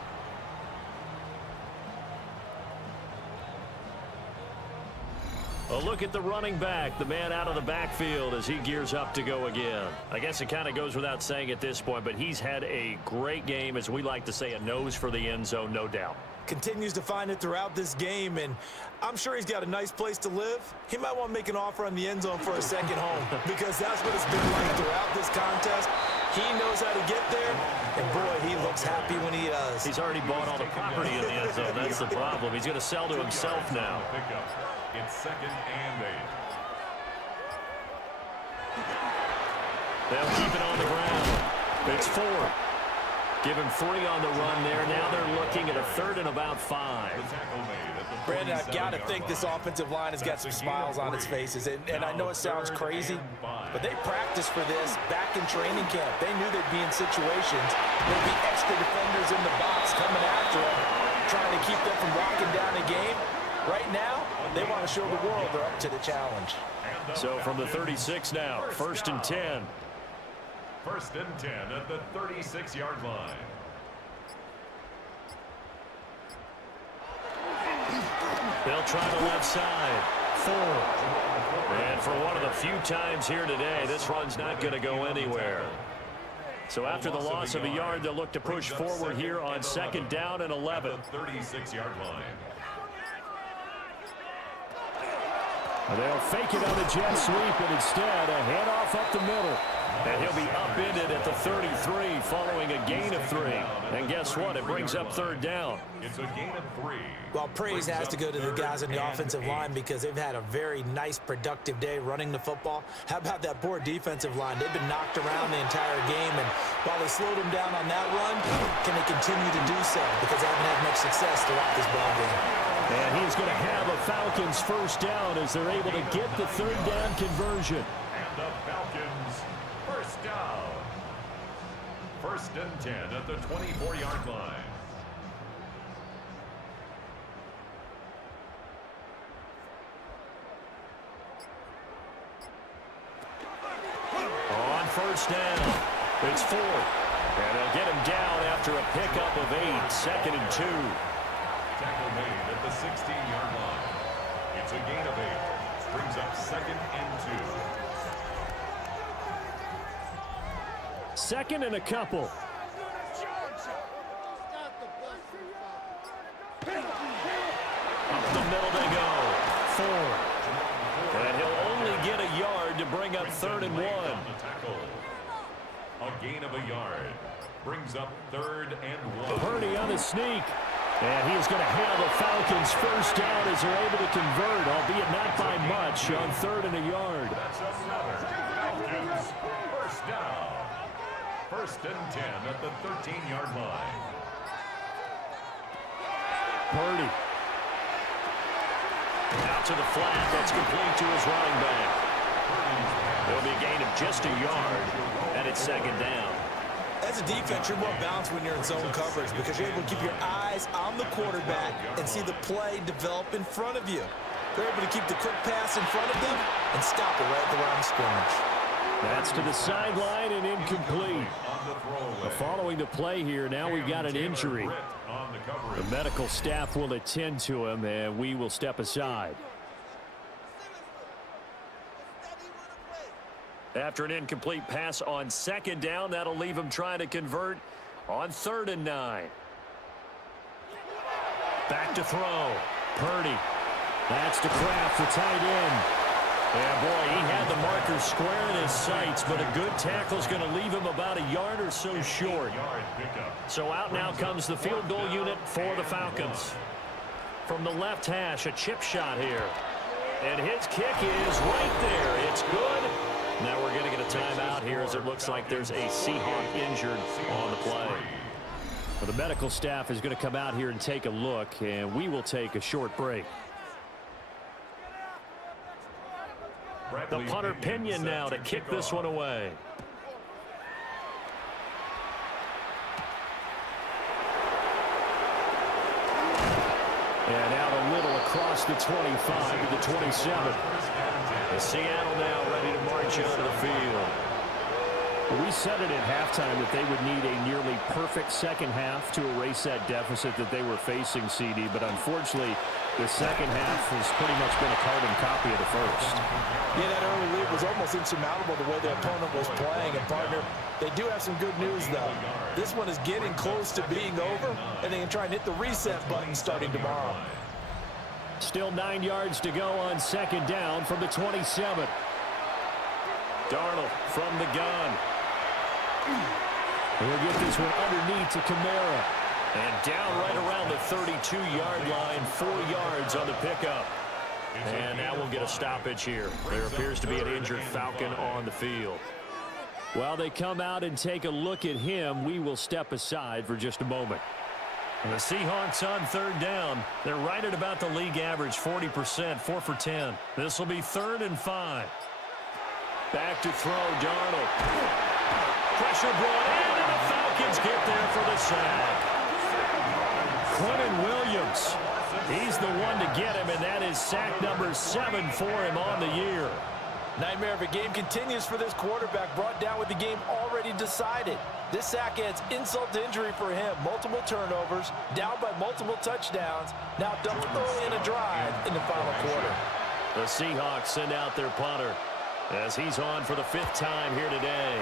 A look at the running back, the man out of the backfield as he gears up to go again. I guess it kind of goes without saying at this point, but he's had a great game, as we like to say, a nose for the end zone, no doubt. Continues to find it throughout this game, and I'm sure he's got a nice place to live. He might want to make an offer on the end zone for a second home, because that's what it's been like throughout this contest. He knows how to get there, and boy, he looks happy when he does. He's already bought all the property in the end zone. That's the problem. He's going to sell to himself now. It's 2nd and 8. They'll keep it on the ground. It's 4. Give him 3 on the run there. Now they're looking at a 3rd and about 5. Brandon, I've got to think this offensive line has got some smiles on its faces. And I know it sounds crazy, but they practiced for this back in training camp. They knew they'd be in situations. There'd be extra defenders in the box coming after them, trying to keep them from locking down the game. Right now, they want to show the world they're up to the challenge. So from the 36 now, 1st and 10. 1st and 10 at the 36-yard line. They'll try the left side. 4. And for one of the few times here today, this run's not going to go anywhere. So after the loss of a yard, they'll look to push forward here on 2nd down and 11. At the 36-yard line. They'll fake it on a jet sweep, and instead a handoff up the middle. And he'll be upended at the 33 following a gain of 3. And guess what? It brings up 3rd down. It's a gain of 3. Well, praise has to go to the guys on the offensive line because they've had a very nice, productive day running the football. How about that poor defensive line? They've been knocked around the entire game, and while they slowed them down on that run, can they continue to do so? Because they haven't had much success throughout this ball game. And he's going to have a Falcons 1st down as they're able to get the 3rd down conversion. And the Falcons 1st down. 1st and 10 at the 24-yard line. On 1st down, it's 4. And they'll get him down after a pickup of 8, 2nd and 2. Tackle made at the 16-yard line. It's a gain of 8. Brings up 2nd and 2. 2nd and a couple. Up the middle they go. 4. And he'll only get a yard to bring up 3rd and 1. A gain of a yard. Brings up 3rd and 1. Purdy on the sneak. And he is going to have the Falcons 1st down as they're able to convert, albeit not by much, on 3rd and a yard. That's another Falcons 1st down. 1st and 10 at the 13-yard line. Purdy. Out to the flat. That's complete to his running back. There'll be a gain of just a yard, and it's 2nd down. As a defense, you're more balanced when you're in zone coverage because you're able to keep your eyes on the quarterback and see the play develop in front of you. They're able to keep the quick pass in front of them and stop it right at the line of scrimmage. That's to the sideline and incomplete. Following the play here, now we've got an injury. The medical staff will attend to him, and we will step aside. After an incomplete pass on second down, that'll leave him trying to convert on 3rd and 9. Back to throw. Purdy. That's to Kraft, the tight end. Yeah, boy, he had the marker square in his sights, but a good tackle is going to leave him about a yard or so short. So out now comes the field goal unit for the Falcons. From the left hash, a chip shot here. And his kick is right there. It's good. Now we're going to get a timeout here as it looks like there's a Seahawk injured on the play. Well, the medical staff is going to come out here and take a look, and we will take a short break. The punter Pinion now to kick this one away. And out a little across the 25 to the 27. Seattle now ready to march onto the field. Well, we said it at halftime that they would need a nearly perfect second half to erase that deficit that they were facing, CD. But unfortunately, the second half has pretty much been a carbon copy of the first. Yeah, that early lead was almost insurmountable the way the opponent was playing. And, partner, they do have some good news, though. This one is getting close to being over, and they can try and hit the reset button starting tomorrow. Still 9 yards to go on second down from the 27. Darnold from the gun. And we'll get this one underneath to Kamara. And down right around the 32-yard line, 4 yards on the pickup. And now we'll get a stoppage here. There appears to be an injured Falcon on the field. While they come out and take a look at him, we will step aside for just a moment. And the Seahawks on 3rd down. They're right at about the league average, 40%, 4 for 10. This will be 3rd and 5. Back to throw, Darnold. Pressure brought in, and the Falcons get there for the sack. Quentin Williams. He's the one to get him, and that is sack number 7 for him on the year. Nightmare of a game continues for this quarterback, brought down with the game already decided. This sack adds insult to injury for him. Multiple turnovers, down by multiple touchdowns, now double early in a drive in the final quarter. The Seahawks send out their punter as he's on for the 5th time here today.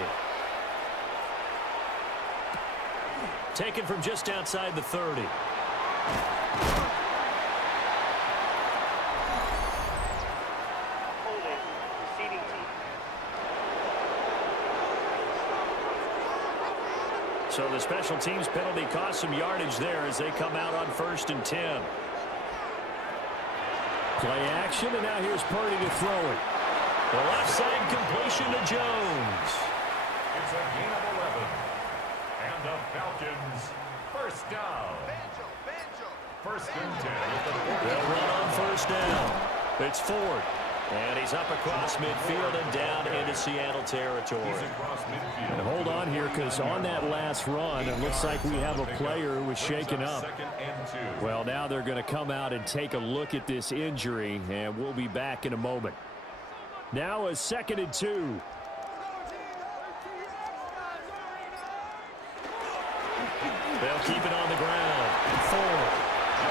Taken from just outside the 30. So the special teams penalty cost some yardage there as they come out on 1st and 10. Play action, and now here's Purdy to throw it. The left side completion to Jones. It's a gain of 11. And the Falcons, 1st down. 1st and 10. They'll run on 1st down. It's Ford. And he's up across midfield and down into Seattle territory. And hold on here, because on that last run, it looks like we have a player who was shaken up. Well, now they're going to come out and take a look at this injury, and we'll be back in a moment. Now a 2nd and 2. They'll keep it on the ground. Ford.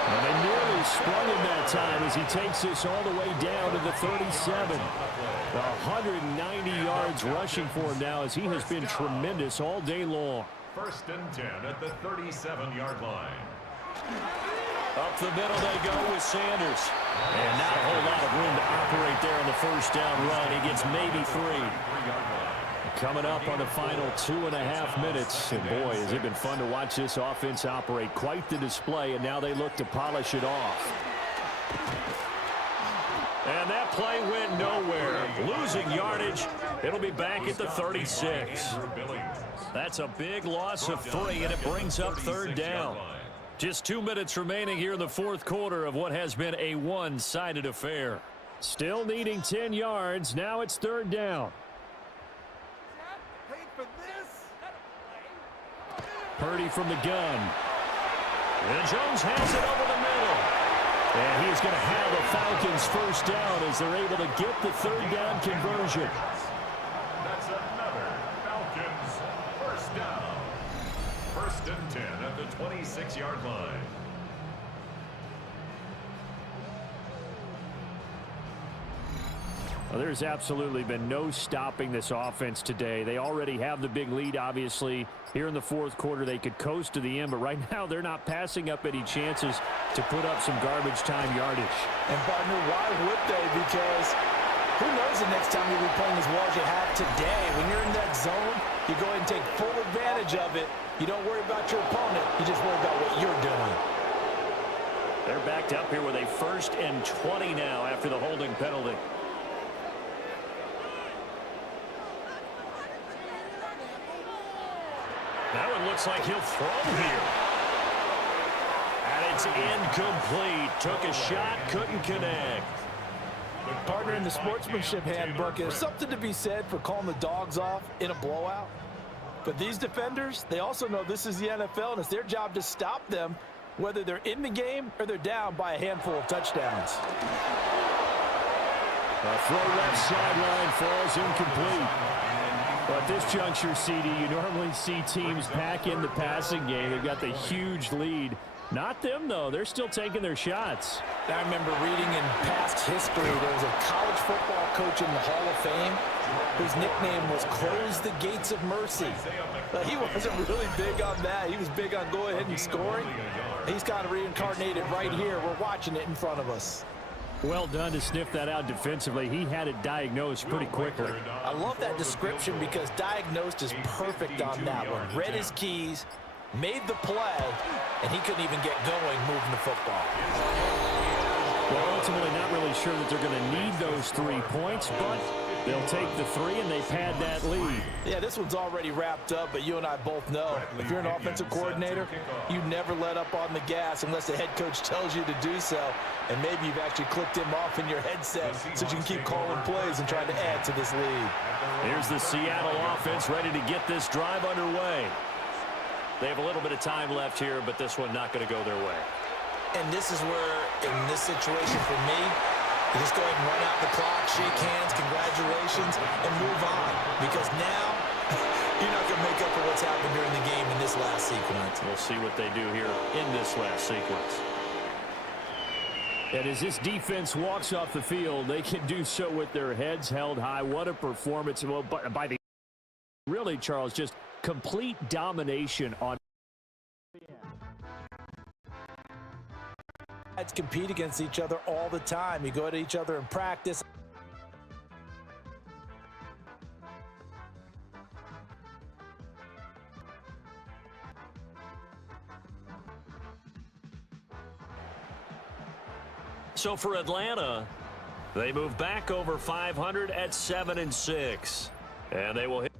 And they nearly sprung him that time as he takes this all the way down to the 37. 190 yards rushing for him now as he has been tremendous all day long. 1st and 10 at the 37-yard line. Up the middle they go with Sanders. And not a whole lot of room to operate there on the 1st down run. He gets maybe 3. Coming up on the final 2.5 minutes. And boy, has it been fun to watch this offense operate. Quite the display, and now they look to polish it off. And that play went nowhere. Losing yardage. It'll be back at the 36. That's a big loss of 3, and it brings up 3rd down. Just 2 minutes remaining here in the 4th quarter of what has been a one-sided affair. Still needing 10 yards. Now it's 3rd down. Purdy from the gun. And Jones has it over the middle. And he's going to have the Falcons 1st down as they're able to get the 3rd down conversion. That's another Falcons 1st down. 1st and 10 at the 26-yard line. Well, there's absolutely been no stopping this offense today. They already have the big lead, obviously. Here in the fourth quarter, they could coast to the end, but right now they're not passing up any chances to put up some garbage time yardage. And, partner, why would they? Because who knows the next time you'll be playing as well as you have today. When you're in that zone, you go ahead and take full advantage of it. You don't worry about your opponent. You just worry about what you're doing. They're backed up here with a 1st and 20 now after the holding penalty. That one looks like he'll throw here. And it's incomplete. Took a shot, couldn't connect. Partner, in the sportsmanship handbook, there's something to be said for calling the dogs off in a blowout. But these defenders, they also know this is the NFL, and it's their job to stop them, whether they're in the game or they're down by a handful of touchdowns. A throw left sideline falls incomplete. But at this juncture, CD, you normally see teams pack in the passing game. They've got the huge lead. Not them, though. They're still taking their shots. I remember reading in past history, there was a college football coach in the Hall of Fame whose nickname was Close the Gates of Mercy. But he wasn't really big on that. He was big on go ahead and scoring. He's kind of reincarnated right here. We're watching it in front of us. Well done to sniff that out defensively. He had it diagnosed pretty quickly. I love that description because diagnosed is perfect on that one. Read his keys, made the play, and he couldn't even get going moving the football. Well, ultimately not really sure that they're going to need those 3 points, but they'll take the 3 and they pad that lead. Yeah, this one's already wrapped up, but you and I both know if you're an offensive coordinator, you never let up on the gas unless the head coach tells you to do so. And maybe you've actually clicked him off in your headset so you can keep calling plays and trying to add to this lead. Here's the Seattle offense ready to get this drive underway. They have a little bit of time left here, but this one not going to go their way. And this is where, in this situation for me, you just go ahead and run out the clock, shake hands, congratulations, and move on. Because now, you're not going to make up for what's happened during the game in this last sequence. We'll see what they do here in this last sequence. And as this defense walks off the field, they can do so with their heads held high. What a performance. Well, by the really, Charles, just complete domination on. Compete against each other all the time. You go at each other in practice. So for Atlanta, they move back over 500 at 7-6. And they will hit.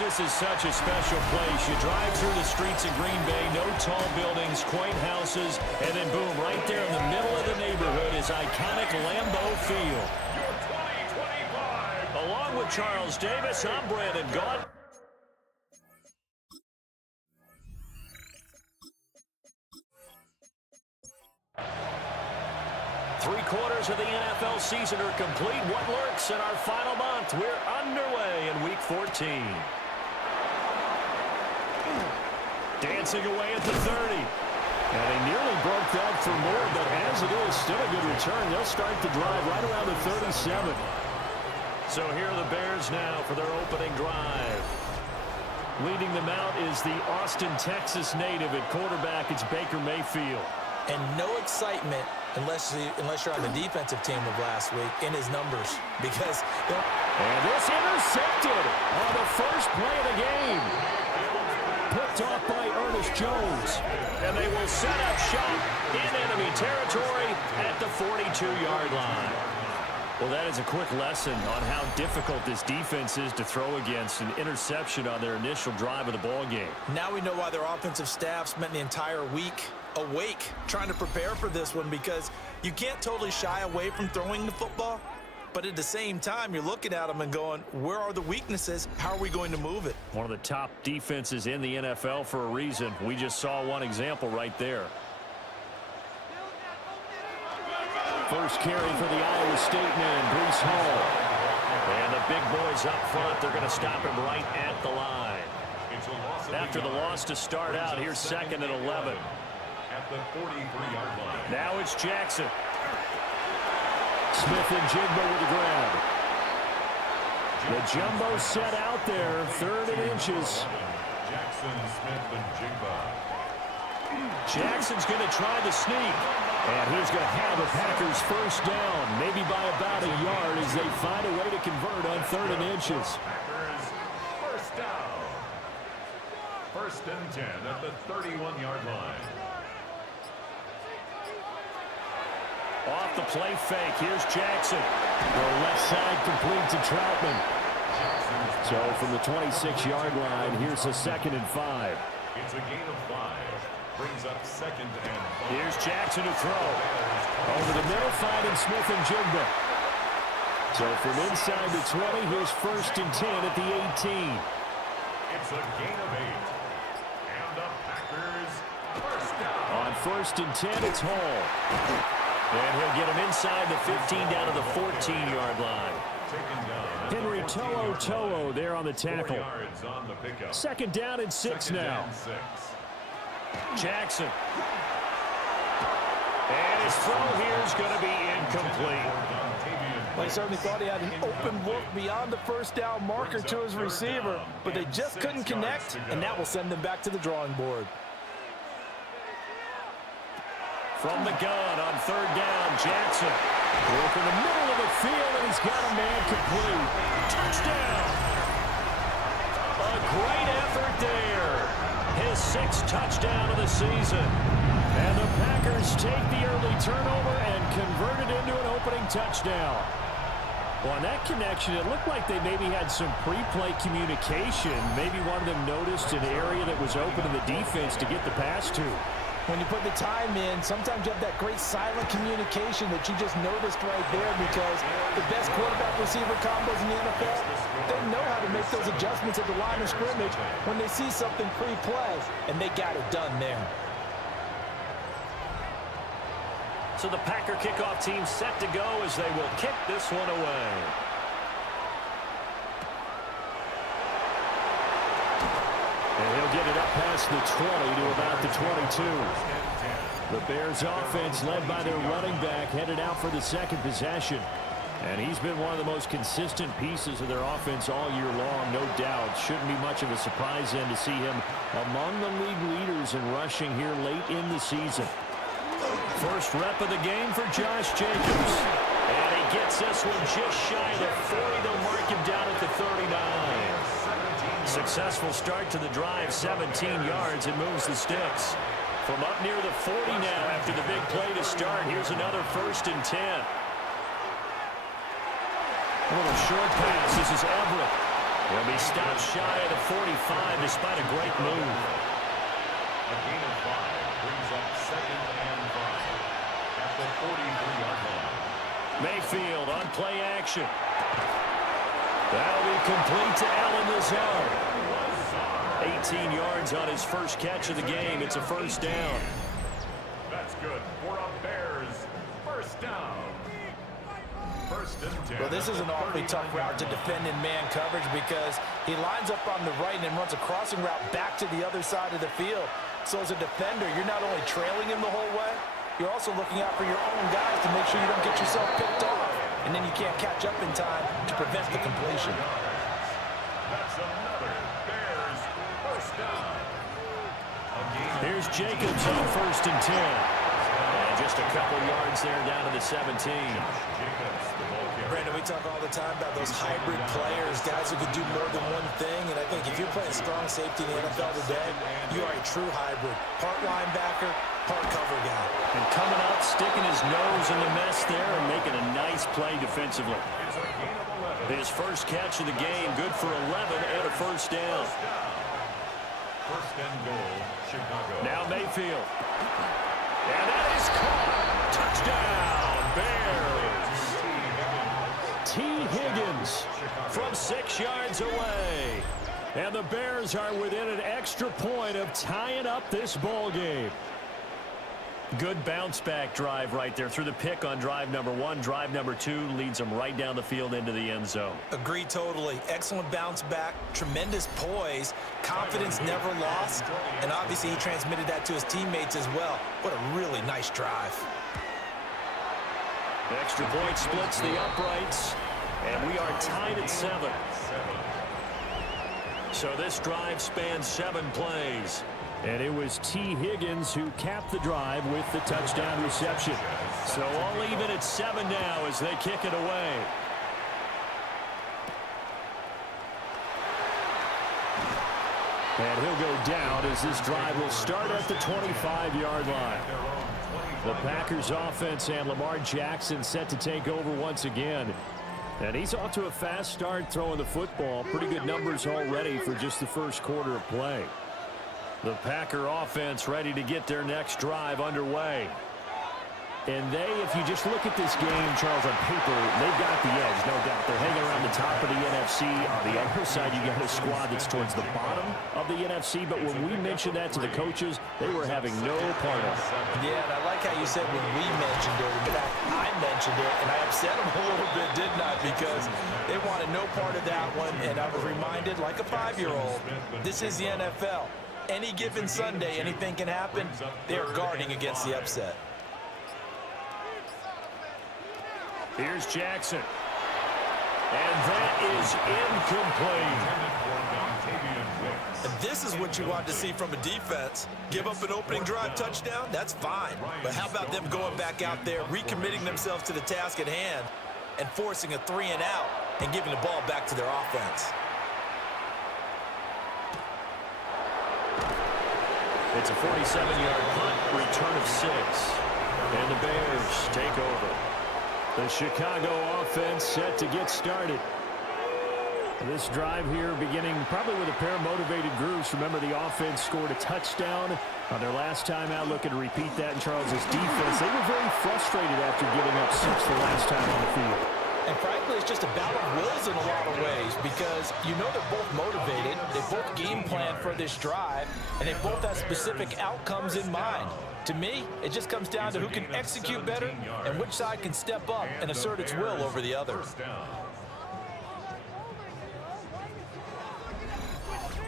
This is such a special place. You drive through the streets of Green Bay, no tall buildings, quaint houses, and then boom, right there in the middle of the neighborhood is iconic Lambeau Field. Along with Charles Davis, I'm Brandon Gaudin. Three-quarters of the NFL season are complete. What lurks in our final month? We're underway in Week 14. Dancing away at the 30. And they nearly broke that for more, but as it is, still a good return. They'll start the drive right around the 37. So here are the Bears now for their opening drive. Leading them out is the Austin, Texas native at quarterback. It's Baker Mayfield. And no excitement unless you're on the defensive team of last week in his numbers. Because And this intercepted on the first play of the game. Picked off by Ernest Jones. And they will set up shop in enemy territory at the 42-yard line. Well, that is a quick lesson on how difficult this defense is to throw against. An interception on their initial drive of the ball game. Now we know why their offensive staff spent the entire week awake trying to prepare for this one, because you can't totally shy away from throwing the football, but at the same time, you're looking at them and going, where are the weaknesses? How are we going to move it? One of the top defenses in the NFL for a reason. We just saw one example right there. First carry for the Iowa State man, Breece Hall. And the big boys up front, they're going to stop him right at the line. After the loss to start out, here's second and 11. At the 43-yard line. Now it's Jackson. Smith and Jigba with the grab. The jumbo set out there, 3rd and inches. Jackson, Smith, and Jigba. Jackson's going to try the sneak. And he's going to have the Packers first down, maybe by about a yard as they find a way to convert on 3rd and inches. Packers first down. 1st and 10 at the 31-yard line. Off the play fake, here's Jackson. The left side complete to Troutman. So from the 26-yard line, here's a 2nd and 5. It's a gain of 5. Brings up 2nd and 5. Here's Jackson to throw. Over the middle, finding Smith and Jigba. So from inside the 20, here's 1st and 10 at the 18. It's a gain of 8. And the Packers first down. On 1st and 10, it's Hall. And he'll get him inside the 15 down to the 14-yard line. Taken down. Henry To'o there on the 4 tackle. yards on the pickup. 2nd down and 6 Second now. and 6. Jackson. And his throw here is going to be incomplete. Well, he certainly thought he had an open look beyond the first down marker to his receiver, but they just couldn't connect, and that will send them back to the drawing board. From the gun on 3rd down, Jackson. Work in the middle of the field, and he's got a man complete. Touchdown! A great effort there. His 6th touchdown of the season. And the Packers take the early turnover and convert it into an opening touchdown. Well, on that connection, it looked like they maybe had some pre-play communication. Maybe one of them noticed an area that was open in the defense to get the pass to. When you put the time in, sometimes you have that great silent communication that you just noticed right there, because the best quarterback-receiver combos in the NFL, they know how to make those adjustments at the line of scrimmage when they see something pre-play, and they got it done there. So the Packer kickoff team set to go as they will kick this one away. And he'll get it up past the 20 to about the 22. The Bears offense led by their running back headed out for the 2nd possession. And he's been one of the most consistent pieces of their offense all year long, no doubt. Shouldn't be much of a surprise then to see him among the league leaders in rushing here late in the season. First rep of the game for Josh Jacobs. And he gets this one just shy of the 40. They'll mark him down at the 39. Successful start to the drive, 17 yards, and moves the sticks. From up near the 40 now after the big play to start, here's another 1st and 10. A little short pass. This is Everett. He'll be stopped shy of the 45 despite a great move. A gain of 5 brings up 2nd and 5 at the 43-yard line. Mayfield on play action. That'll be complete to Allen Lazard. 18 yards on his first catch of the game. It's a 1st down. That's good for a Bears first down. 1st and 10. Well, this is an awfully tough route to defend in man coverage, because he lines up on the right and then runs a crossing route back to the other side of the field. So as a defender, you're not only trailing him the whole way, you're also looking out for your own guys to make sure you don't get yourself picked off. And then you can't catch up in time to prevent the completion. That's another Bears first down. Here's Jacobs on 1st and 10. And just a couple yards there down to the 17. Brandon, we talk all the time about those hybrid players, guys who can do more than one thing, and I think if you're playing strong safety in the NFL today, you are a true hybrid. Part linebacker, part cover guy. And coming up, sticking his nose in the mess there and making a nice play defensively. His first catch of the game, good for 11 and a first down. First and goal, Chicago. Now Mayfield. And that is caught. Touchdown, Bears. T. Higgins from 6 yards away. And the Bears are within an extra point of tying up this ball game. Good bounce-back drive right there through the pick on drive number 1. Drive number 2 leads them right down the field into the end zone. Agree totally. Excellent bounce back, tremendous poise, confidence never lost, and obviously he transmitted that to his teammates as well. What a really nice drive. Extra point splits the uprights, and we are tied at 7. So this drive spans 7 plays. And it was T. Higgins who capped the drive with the touchdown reception. So all even at 7 now as they kick it away. And he'll go down as this drive will start at the 25-yard line. The Packers offense and Lamar Jackson set to take over once again. And he's off to a fast start throwing the football. Pretty good numbers already for just the first quarter of play. The Packer offense ready to get their next drive underway. And if you just look at this game, Charles, on paper, they've got the edge, no doubt. They're hanging around the top of the NFC. On the other side, you got a squad that's towards the bottom of the NFC. But when we mentioned that to the coaches, they were having no part of it. Yeah, and I like how you said when we mentioned it. In fact, I mentioned it, and I upset them a little bit, didn't I? Because they wanted no part of that one. And I was reminded, like a 5-year-old, this is the NFL. Any given Sunday, anything can happen. They're guarding against the upset. Here's Jackson. And that is incomplete. And this is what you want to see from a defense. Give up an opening drive touchdown, that's fine. But how about them going back out there, recommitting themselves to the task at hand, and forcing a 3-and-out and giving the ball back to their offense? It's a 47-yard punt, return of 6. And the Bears take over. The Chicago offense set to get started. This drive here beginning probably with a pair of motivated groups. Remember, the offense scored a touchdown on their last time out. Looking to repeat that in Charles's defense. They were very frustrated after giving up 6 the last time on the field. And frankly, it's just a battle of wills in a lot of ways because you know they're both motivated. They both game plan for this drive, and they both have specific outcomes in mind. To me, it just comes down to who can execute better and which side can step up and assert its will over the other.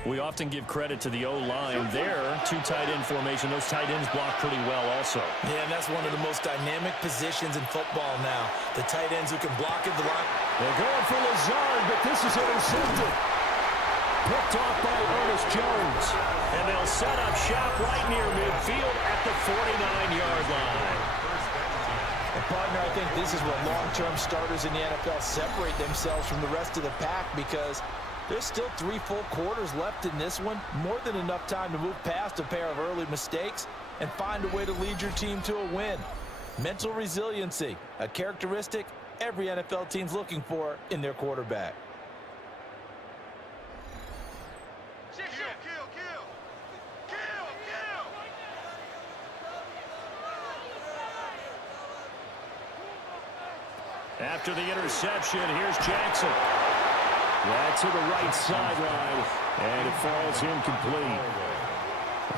We often give credit to the O-line there. 2 tight end formation. Those tight ends block pretty well also. Yeah, and that's one of the most dynamic positions in football now. The tight ends who can block at the line. They're going for Lazard, but this is intercepted. Picked off by Ernest Jones. And they'll set up shop right near midfield at the 49-yard line. And partner, I think this is where long-term starters in the NFL separate themselves from the rest of the pack because there's still 3 full quarters left in this one. More than enough time to move past a pair of early mistakes and find a way to lead your team to a win. Mental resiliency, a characteristic every NFL team's looking for in their quarterback. After the interception, here's Jackson. That's to the right sideline, and it falls incomplete.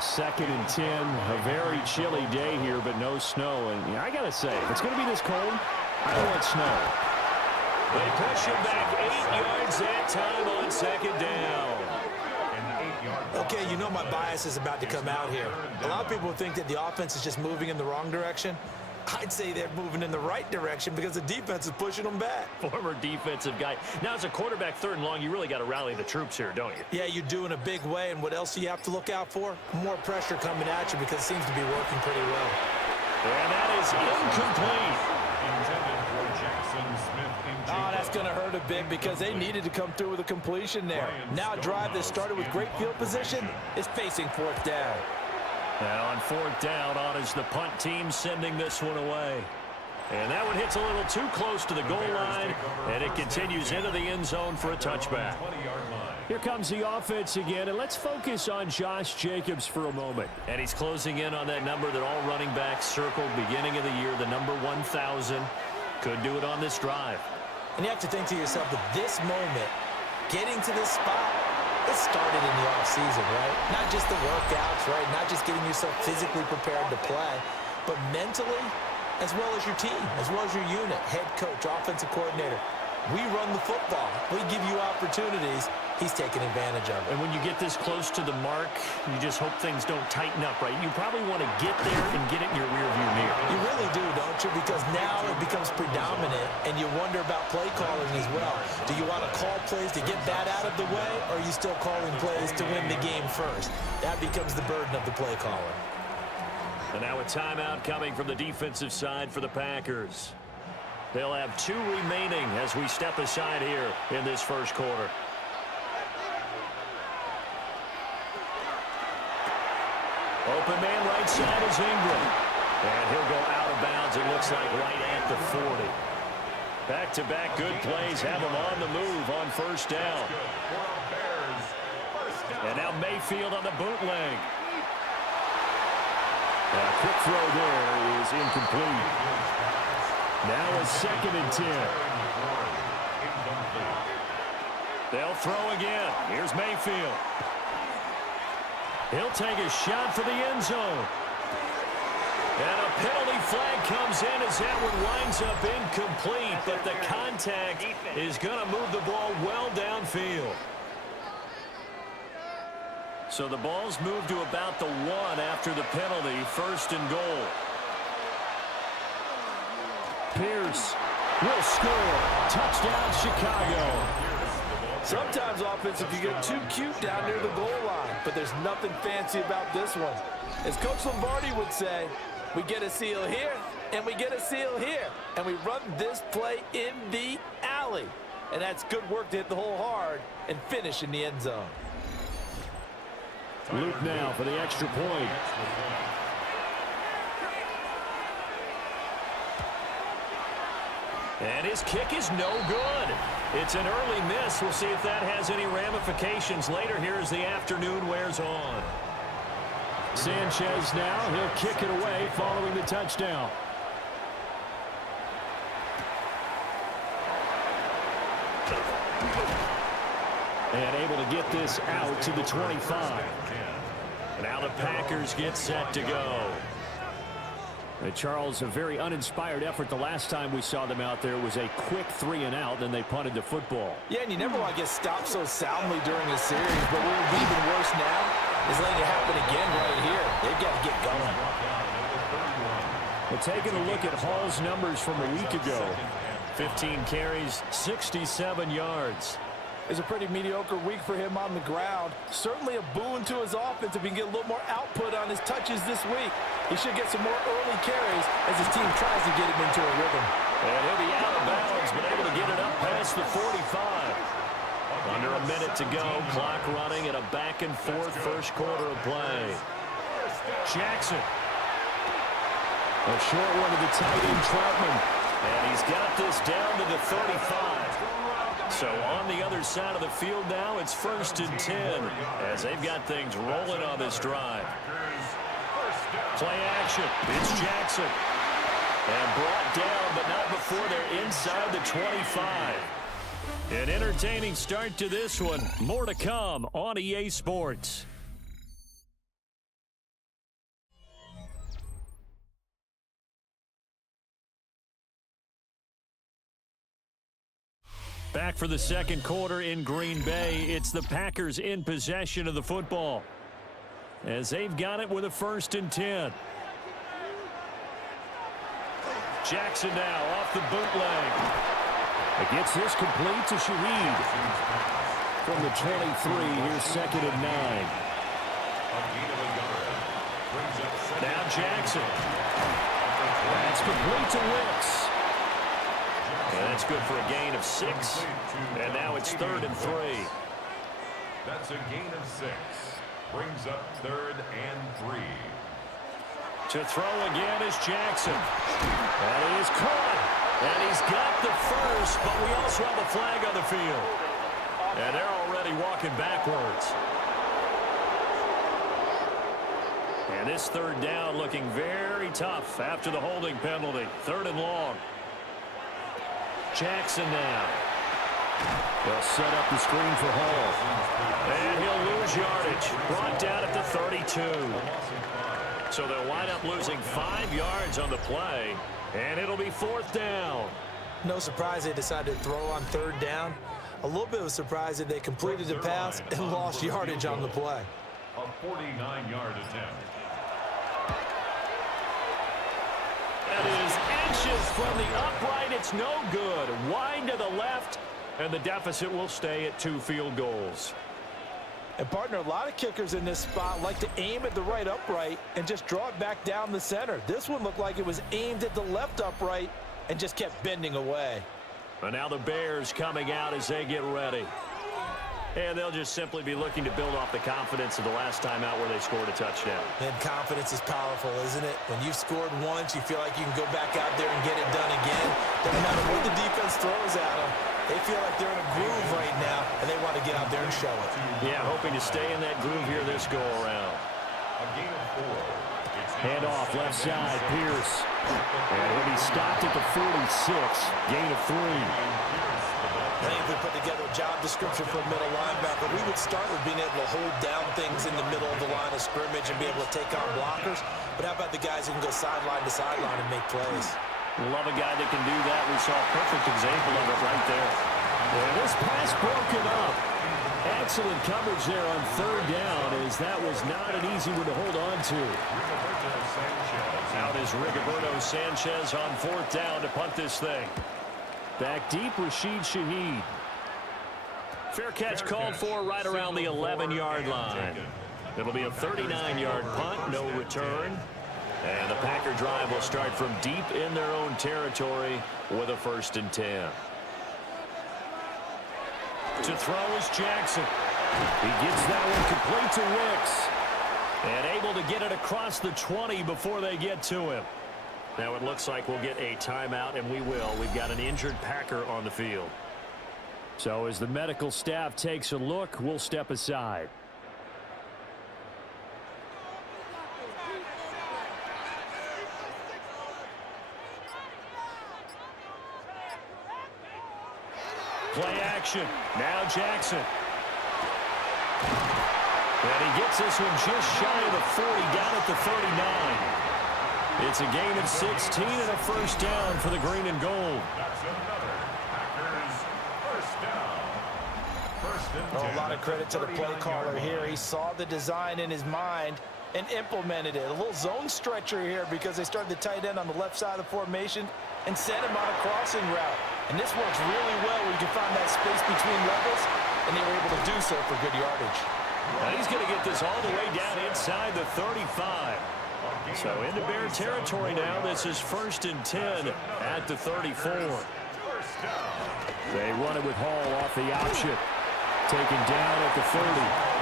2nd and 10, a very chilly day here, but no snow. And I got to say, if it's going to be this cold, I want snow. They push him back 8 yards that time on 2nd down. Okay, you know my bias is about to come out here. A lot of people think that the offense is just moving in the wrong direction. I'd say they're moving in the right direction because the defense is pushing them back. Former defensive guy. Now, as a quarterback, 3rd and long, you really got to rally the troops here, don't you? Yeah, you do in a big way. And what else do you have to look out for? More pressure coming at you because it seems to be working pretty well. And that is incomplete. Intended for Jackson Smith and Oh, that's going to hurt a bit because they needed to come through with a completion there. Now a drive that started with great field position is facing fourth down. Now on fourth down, on is the punt team sending this one away. And that one hits a little too close to the goal line, and it continues into the end zone for a touchback. Here comes the offense again, and let's focus on Josh Jacobs for a moment. And he's closing in on that number that all running backs circled beginning of the year, the number 1,000. Could do it on this drive. And you have to think to yourself that this moment, getting to this spot, it started in the offseason, right? Not just the workouts, right? Not just getting yourself physically prepared to play, but mentally, as well as your team, as well as your unit, head coach, offensive coordinator. We run the football. We give you opportunities. He's taking advantage of it. And when you get this close to the mark, you just hope things don't tighten up, right? You probably want to get there and get it in your rearview mirror. You really do, don't you? Because now it becomes predominant, and you wonder about play calling as well. Do you want to call plays to get that out of the way, or are you still calling plays to win the game first? That becomes the burden of the play caller. And now a timeout coming from the defensive side for the Packers. They'll have 2 remaining as we step aside here in this first quarter. Open man right side is Ingram. And he'll go out of bounds, it looks like right at the 40. Back-to-back good plays have him on the move on first down. And now Mayfield on the bootleg. A quick throw there is incomplete. Now a 2nd and 10. They'll throw again. Here's Mayfield. He'll take a shot for the end zone. And a penalty flag comes in as that one winds up incomplete, but the contact is going to move the ball well downfield. So the ball's moved to about the 1 after the penalty, 1st and goal. Pierce will score. Touchdown, Chicago. Sometimes offensive, you get too cute down near the goal line, but there's nothing fancy about this one. As Coach Lombardi would say, we get a seal here, and we get a seal here, and we run this play in the alley. And that's good work to hit the hole hard and finish in the end zone. Luke now for the extra point. And his kick is no good. It's an early miss. We'll see if that has any ramifications later here as the afternoon wears on. Sanchez now, he'll kick it away following the touchdown. And able to get this out to the 25. Now the Packers get set to go. Charles, a very uninspired effort the last time we saw them out there was a quick 3 and out, then they punted the football. Yeah, and you never want to get stopped so soundly during a series, but what would be even worse now is letting it happen again right here. They've got to get going. Well, taking a look at Hall's numbers from a week ago, 15 carries, 67 yards. It's a pretty mediocre week for him on the ground. Certainly a boon to his offense if he can get a little more output on his touches this week. He should get some more early carries as his team tries to get him into a rhythm. And he'll be out of bounds, but able to get it up past the 45. Under a minute to go, clock running, and a back-and-forth first quarter of play. Jackson. A short one to the tight end, Troutman. And he's got this down to the 35. So on the other side of the field now, it's 1st and 10 as they've got things rolling on this drive. Play action. It's Jackson. And brought down, but not before they're inside the 25. An entertaining start to this one. More to come on EA Sports. Back for the second quarter in Green Bay. It's the Packers in possession of the football as they've got it with a 1st and 10. Jackson now off the bootleg. It gets this complete to Shaheed. From the 23, here's 2nd and 9. Now Jackson. That's complete to Wicks. And that's good for a gain of 6. And now it's 3rd and 3. That's a gain of 6. Brings up 3rd and 3. To throw again is Jackson. And he is caught. And he's got the first, but we also have a flag on the field. And they're already walking backwards. And this 3rd down looking very tough after the holding penalty. 3rd and long. Jackson now. They'll set up the screen for Hall. And he'll lose yardage. Brought down at the 32. So they'll wind up losing 5 yards on the play. And it'll be 4th down. No surprise they decided to throw on 3rd down. A little bit of a surprise that they completed the pass and lost yardage on the play. A 49-yard attempt. That is inches from the upright. It's no good. Wide to the left. And the deficit will stay at 2 field goals. And, partner, a lot of kickers in this spot like to aim at the right upright and just draw it back down the center. This one looked like it was aimed at the left upright and just kept bending away. And now the Bears coming out as they get ready. And they'll just simply be looking to build off the confidence of the last time out where they scored a touchdown. And confidence is powerful, isn't it? When you've scored once, you feel like you can go back out there and get it done again. Doesn't matter what the defense throws at them. They feel like they're in a groove right now, and they want to get out there and show it. Yeah, hoping to stay in that groove here this go-around. A gain of 4. Hand off left side, Pierce. And he'll be stopped at the 46. Gain of 3. I think if we put together a job description for a middle linebacker, we would start with being able to hold down things in the middle of the line of scrimmage and be able to take on blockers. But how about the guys who can go sideline to sideline and make plays? Love a guy that can do that. We saw a perfect example of it right there. And this pass broken up. Excellent coverage there on 3rd down, as that was not an easy one to hold on to. Out is Rigoberto Sanchez on 4th down to punt this thing. Back deep, Rashid Shaheed. Fair catch called for right around the 11-yard line. It'll be a 39-yard punt, no return. And the Packer drive will start from deep in their own territory with a 1st and 10. To throw is Jackson. He gets that one complete to Wicks. And able to get it across the 20 before they get to him. Now it looks like we'll get a timeout, and we will. We've got an injured Packer on the field. So as the medical staff takes a look, we'll step aside. Play action. Now Jackson. And he gets this one just shy of the 40, down at the 39. It's a gain of 16 and a 1st down for the green and gold. That's another Packers 1st down. 1st and 10. A lot of credit to the play caller here. He saw the design in his mind and implemented it. A little zone stretcher here because they started the tight end on the left side of the formation and sent him on a crossing route. And this works really well where you can find that space between levels, and they were able to do so for good yardage. Now he's going to get this all the way down inside the 35. So into Bear territory now. This is 1st and 10 at the 34. They run it with Hall off the option. Taken down at the 30.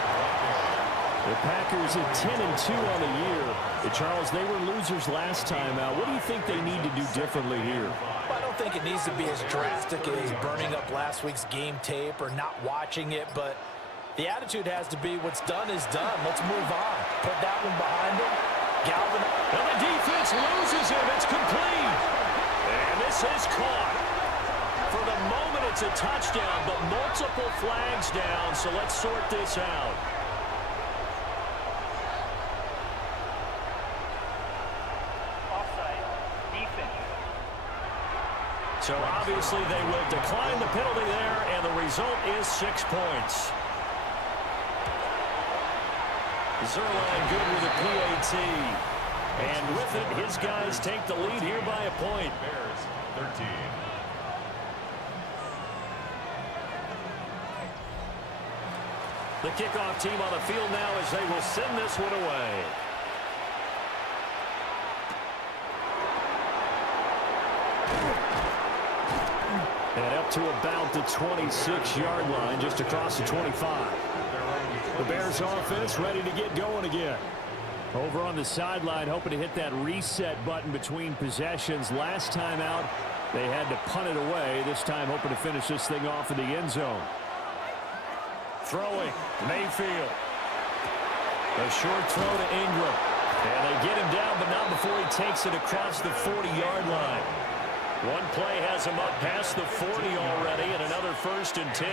The Packers at 10-2 on the year. Charles, they were losers last time out. What do you think they need to do differently here? I don't think it needs to be as drastic as burning up last week's game tape or not watching it, but the attitude has to be what's done is done. Let's move on. Put that one behind them. Galvin. And the defense loses him. It's complete. And this is caught. For the moment, it's a touchdown, but multiple flags down, so let's sort this out. So obviously they will decline the penalty there, and the result is 6 points. Zerline good with a PAT. And with it, his guys take the lead here by a point. Bears 13. The kickoff team on the field now as they will send this one away. And up to about the 26-yard line, just across the 25. The Bears offense ready to get going again. Over on the sideline, hoping to hit that reset button between possessions. Last time out, they had to punt it away. This time, hoping to finish this thing off in the end zone. Throwing, Mayfield. A short throw to Ingram. And they get him down, but not before he takes it across the 40-yard line. One play has him up past the 40 already, and another 1st and 10.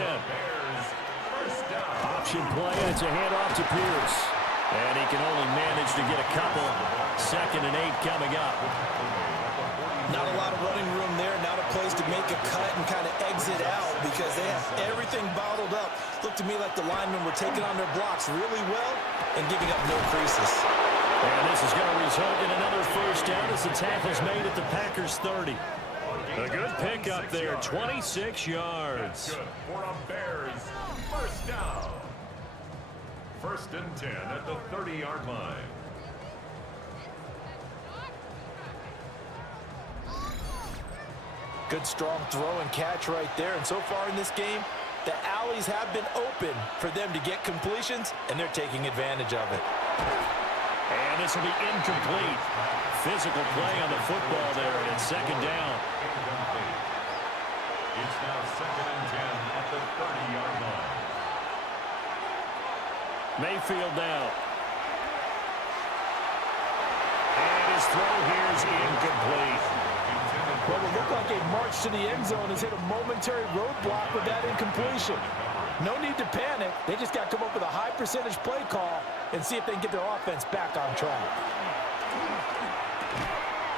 Option play, and it's a handoff to Pierce. And he can only manage to get a couple. 2nd and 8 coming up. Not a lot of running room there. Not a place to make a cut and kind of exit out because they have everything bottled up. Looked to me like the linemen were taking on their blocks really well and giving up no creases. And this is going to result in another 1st down as the tackle's made at the Packers' 30. A good pick up there, 26 yards. Good for a Bears 1st down. 1st and 10 at the 30-yard line. Good strong throw and catch right there. And so far in this game, the alleys have been open for them to get completions, and they're taking advantage of it. And this will be incomplete. Physical play on the football there, and it's 2nd down. It's now 2nd and 10 at the 30-yard line. Mayfield now. And his throw here is incomplete. Well, it looked like a march to the end zone has hit a momentary roadblock with that incompletion. No need to panic. They just got to come up with a high percentage play call and see if they can get their offense back on track.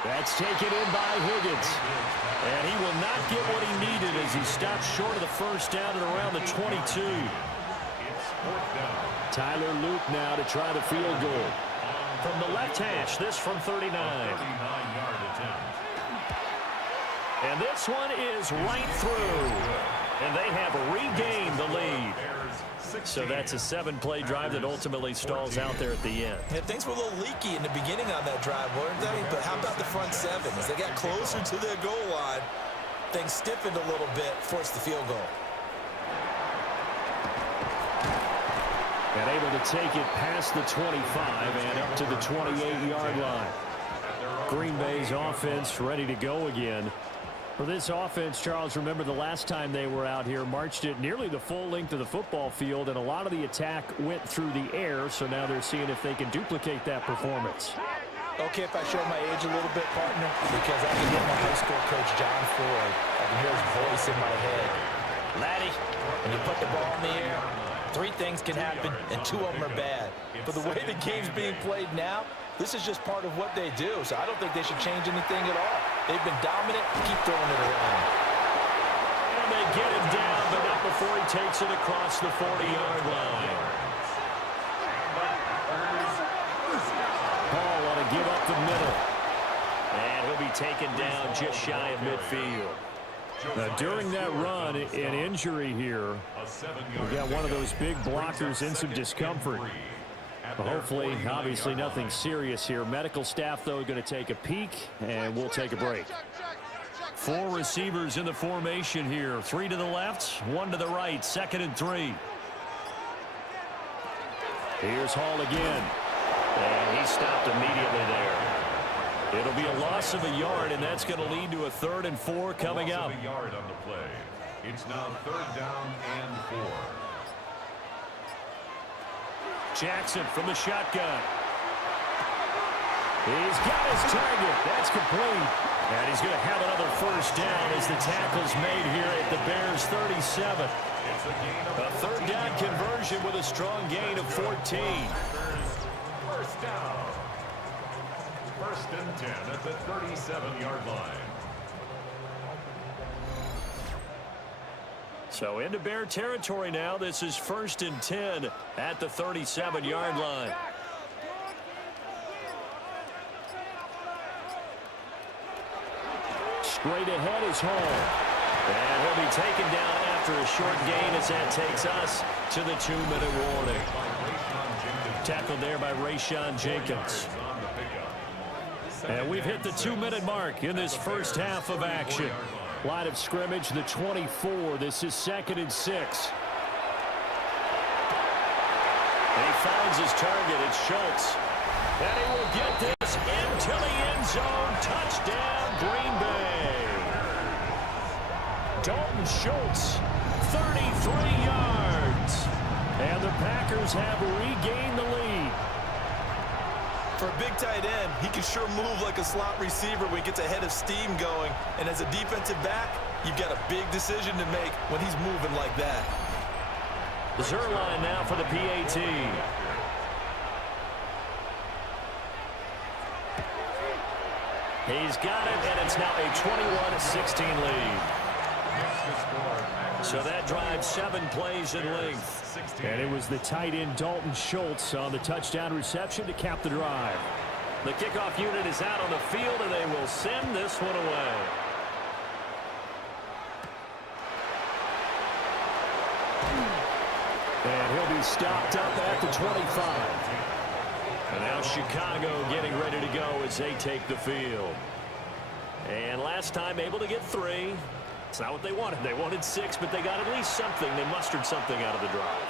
That's taken in by Higgins. And he will not get what he needed as he stops short of the 1st down at around the 22. It's 4th down. Tyler Luke now to try the field goal. From the left hash, this from 39. 39-yard attempt. And this one is right through. And they have regained the lead. So that's a 7-play drive that ultimately stalls out there at the end. Yeah, things were a little leaky in the beginning on that drive, weren't they? But how about the front 7? As they got closer to their goal line, things stiffened a little bit, forced the field goal. And able to take it past the 25 and up to the 28-yard line. Green Bay's offense ready to go again. For this offense, Charles, remember the last time they were out here, marched it nearly the full length of the football field, and a lot of the attack went through the air, so now they're seeing if they can duplicate that performance. Okay, if I show my age a little bit, partner, because I can hear my high school coach, John Ford. I can hear his voice in my head. Laddie, when you put the ball in the air, 3 things can happen, and 2 of them are bad. But the way the game's being played now, this is just part of what they do, so I don't think they should change anything at all. They've been dominant. Keep throwing it around. And they get him down, but not before he takes it across the 40-yard line. Paul want to give up the middle. And he'll be taken down just shy of midfield. Now, during that run, an injury here. We got one of those big blockers in some discomfort. But hopefully, obviously, nothing serious here. Medical staff, though, going to take a peek, and we'll take a break. 4 receivers in the formation here. 3 to the left, 1 to the right. 2nd and 3. Here's Hall again. And he stopped immediately there. It'll be a loss of a yard, and that's going to lead to a 3rd and 4 coming up. A yard on the play. It's now 3rd down and 4. Jackson from the shotgun. He's got his target. That's complete. And he's going to have another 1st down as the tackle's made here at the Bears' 37. A 3rd down conversion with a strong gain of 14. 1st down. 1st and 10 at the 37-yard line. So into Bear territory now. This is 1st and 10 at the 37-yard line. Straight ahead is Hall. And he'll be taken down after a short gain as that takes us to the 2-minute warning. Tackled there by Rayshon Jenkins. And we've hit the 2-minute mark in this first half of action. Line of scrimmage, the 24. This is 2nd and 6. And he finds his target. It's Schultz. And he will get this into the end zone. Touchdown, Green Bay. Dalton Schultz, 33 yards. And the Packers have regained the lead. For a big tight end, he can sure move like a slot receiver when he gets a head of steam going. And as a defensive back, you've got a big decision to make when he's moving like that. The Zerline now for the PAT. He's got it, and it's now a 21-16 lead. So that drives 7 plays in length. And it was the tight end Dalton Schultz on the touchdown reception to cap the drive. The kickoff unit is out on the field, and they will send this one away. And he'll be stopped up at the 25. And now Chicago getting ready to go as they take the field. And last time able to get 3. It's not what they wanted. They wanted 6, but they got at least something. They mustered something out of the drive.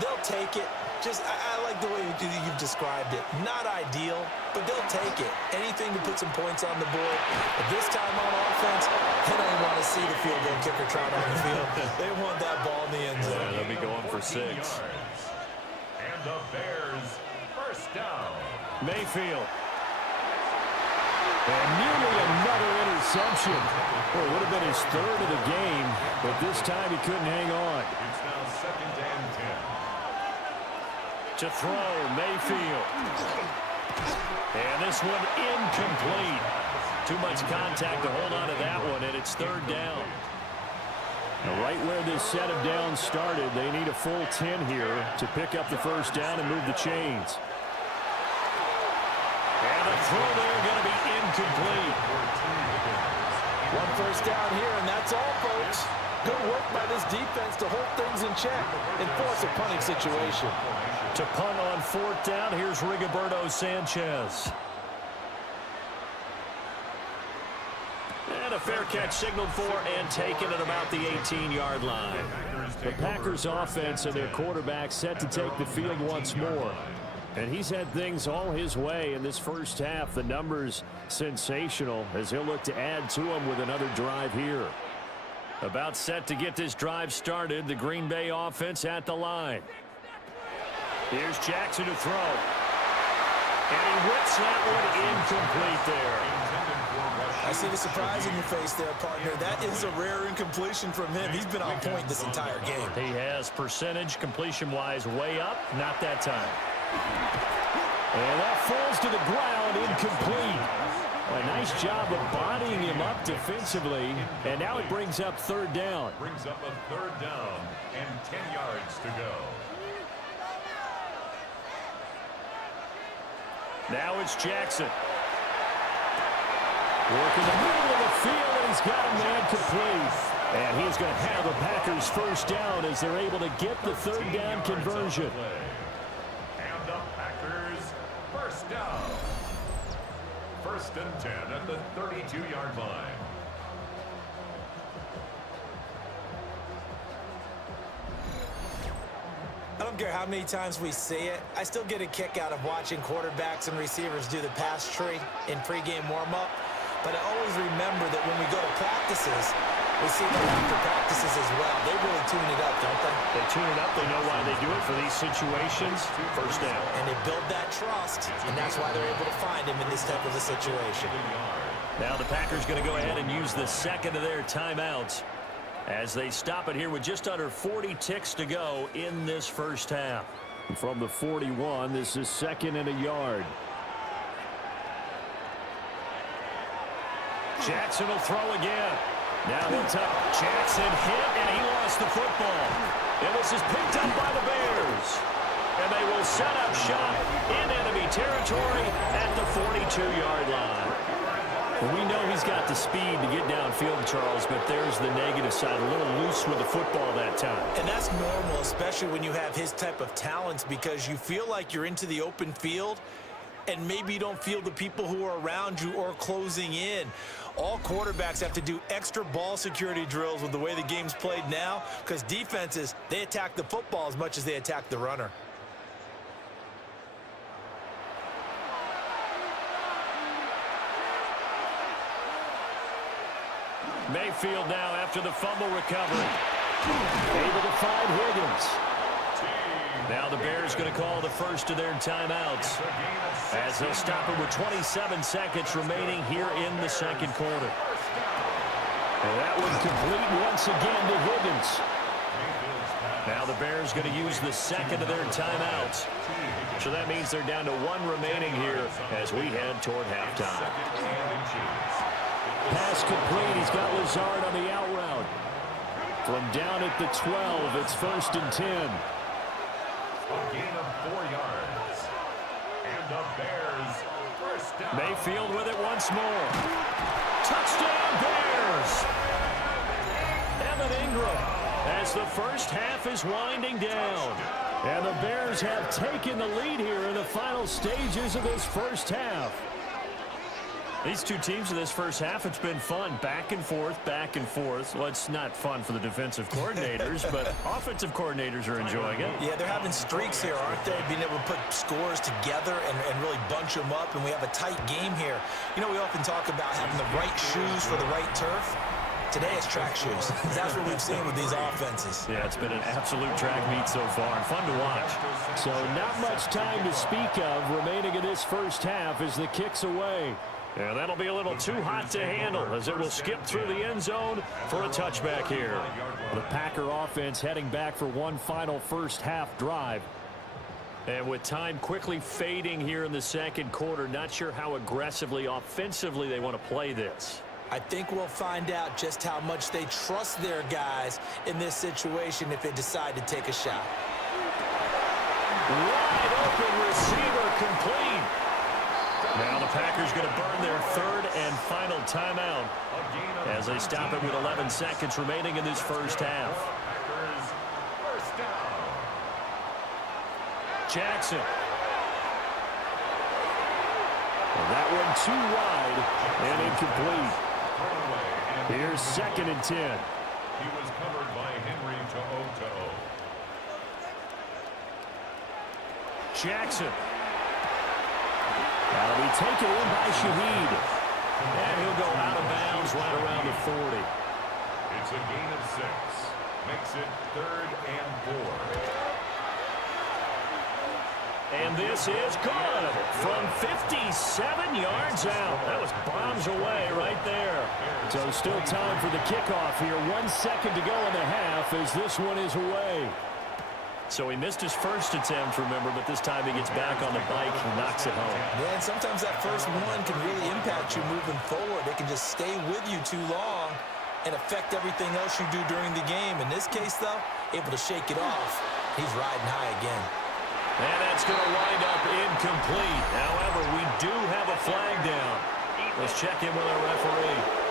They'll take it. I like the way you've described it. Not ideal, but they'll take it. Anything to put some points on the board. But this time on offense, they don't want to see the field goal kicker trot on the field. They want that ball in the end zone. Yeah, they'll be going for 6. And the Bears, first down. Mayfield. And nearly another interception. Well, it would have been his 3rd of the game, but this time he couldn't hang on. It's now 2nd and 10. To throw, Mayfield. And this one incomplete. Too much contact to hold on to that one, and it's 3rd down. Now, right where this set of downs started, they need a full 10 here to pick up the first down and move the chains. And the throw there going to be incomplete. 1 first down here, and that's all, folks. Good work by this defense to hold things in check and force a punting situation. To punt on 4th down, here's Rigoberto Sanchez. And a fair catch signaled for and taken at about the 18-yard line. The Packers offense and their quarterback set to take the field once more. And he's had things all his way in this first half. The numbers sensational as he'll look to add to them with another drive here. About set to get this drive started. The Green Bay offense at the line. Here's Jackson to throw. And he whips that one incomplete there. I see the surprise in your face there, partner. That is a rare incompletion from him. He's been on point this entire game. He has percentage completion-wise way up. Not that time. And that falls to the ground, incomplete. A nice job of bodying him up defensively, and now it brings up 3rd down. Brings up a 3rd down and 10 yards to go. Now it's Jackson. Working the middle of the field, and he's got a man complete. And he's going to have a Packers first down as they're able to get the 3rd down conversion. And the Packers first down. 1st and 10 at the 32-yard line. I don't care how many times we see it. I still get a kick out of watching quarterbacks and receivers do the pass tree in pregame warm-up. But I always remember that when we go to practices, we see them after practices as well. They really tune it up, don't they? They tune it up. They know why they do it for these situations. First down. And they build that trust, and that's why they're able to find him in this type of a situation. Now the Packers going to go ahead and use the 2nd of their timeouts as they stop it here with just under 40 ticks to go in this first half. From the 41, this is 2nd and a yard. Jackson will throw again. Now he'll tuck. Jackson hit, and he lost the football. And this is picked up by the Bears. And they will set up shop in enemy territory at the 42-yard line. Well, we know he's got the speed to get downfield, Charles, but there's the negative side. A little loose with the football that time. And that's normal, especially when you have his type of talents, because you feel like you're into the open field, and maybe you don't feel the people who are around you or closing in. All quarterbacks have to do extra ball security drills with the way the game's played now, because defenses, they attack the football as much as they attack the runner. Mayfield now after the fumble recovery. Able to find Higgins. Now the Bears going to call the first of their timeouts as they'll stop it with 27 seconds remaining here in the second quarter. And that one complete once again to Higgins. Now the Bears going to use the second of their timeouts. So that means they're down to one remaining here as we head toward halftime. Pass complete. He's got Lazard on the out route. From down at the 12, it's 1st and 10. A gain of 4 yards. And the Bears first down. Mayfield with it once more. Touchdown Bears! Evan Ingram as the first half is winding down. And the Bears have taken the lead here in the final stages of this first half. These two teams in this first half, it's been fun. Back and forth, back and forth. Well, it's not fun for the defensive coordinators, but offensive coordinators are enjoying it. Yeah, they're having streaks here, aren't they? Being able to put scores together and really bunch them up, and we have a tight game here. You know, we often talk about having the right shoes for the right turf. Today it's track shoes. That's what we've seen with these offenses. Yeah, it's been an absolute track meet so far, and fun to watch. So not much time to speak of remaining in this first half as the kick's away. Yeah, that'll be a little too hot to handle as it will skip through the end zone for a touchback here. The Packer offense heading back for one final first half drive. And with time quickly fading here in the second quarter, not sure how aggressively, offensively they want to play this. I think we'll find out just how much they trust their guys in this situation if they decide to take a shot. Wide open receiver complete. Now the Packers going to burn their third and final timeout as they stop it with 11 seconds remaining in this first half. Jackson. Well, that one too wide and incomplete. Here's 2nd and 10. He was covered by Henry to Jackson. That'll be taken in by Shaheed. And he'll go out of bounds right around the 40. It's a gain of 6. Makes it 3rd and 4. And this is good from 57 yards out. That was bombs away right there. So still time for the kickoff here. 1 second to go in the half as this one is away. So he missed his first attempt, remember, but this time he gets back on the bike and knocks it home. Yeah, and sometimes that first one can really impact you moving forward. It can just stay with you too long and affect everything else you do during the game. In this case, though, able to shake it off. He's riding high again. And that's going to wind up incomplete. However, we do have a flag down. Let's check in with our referee.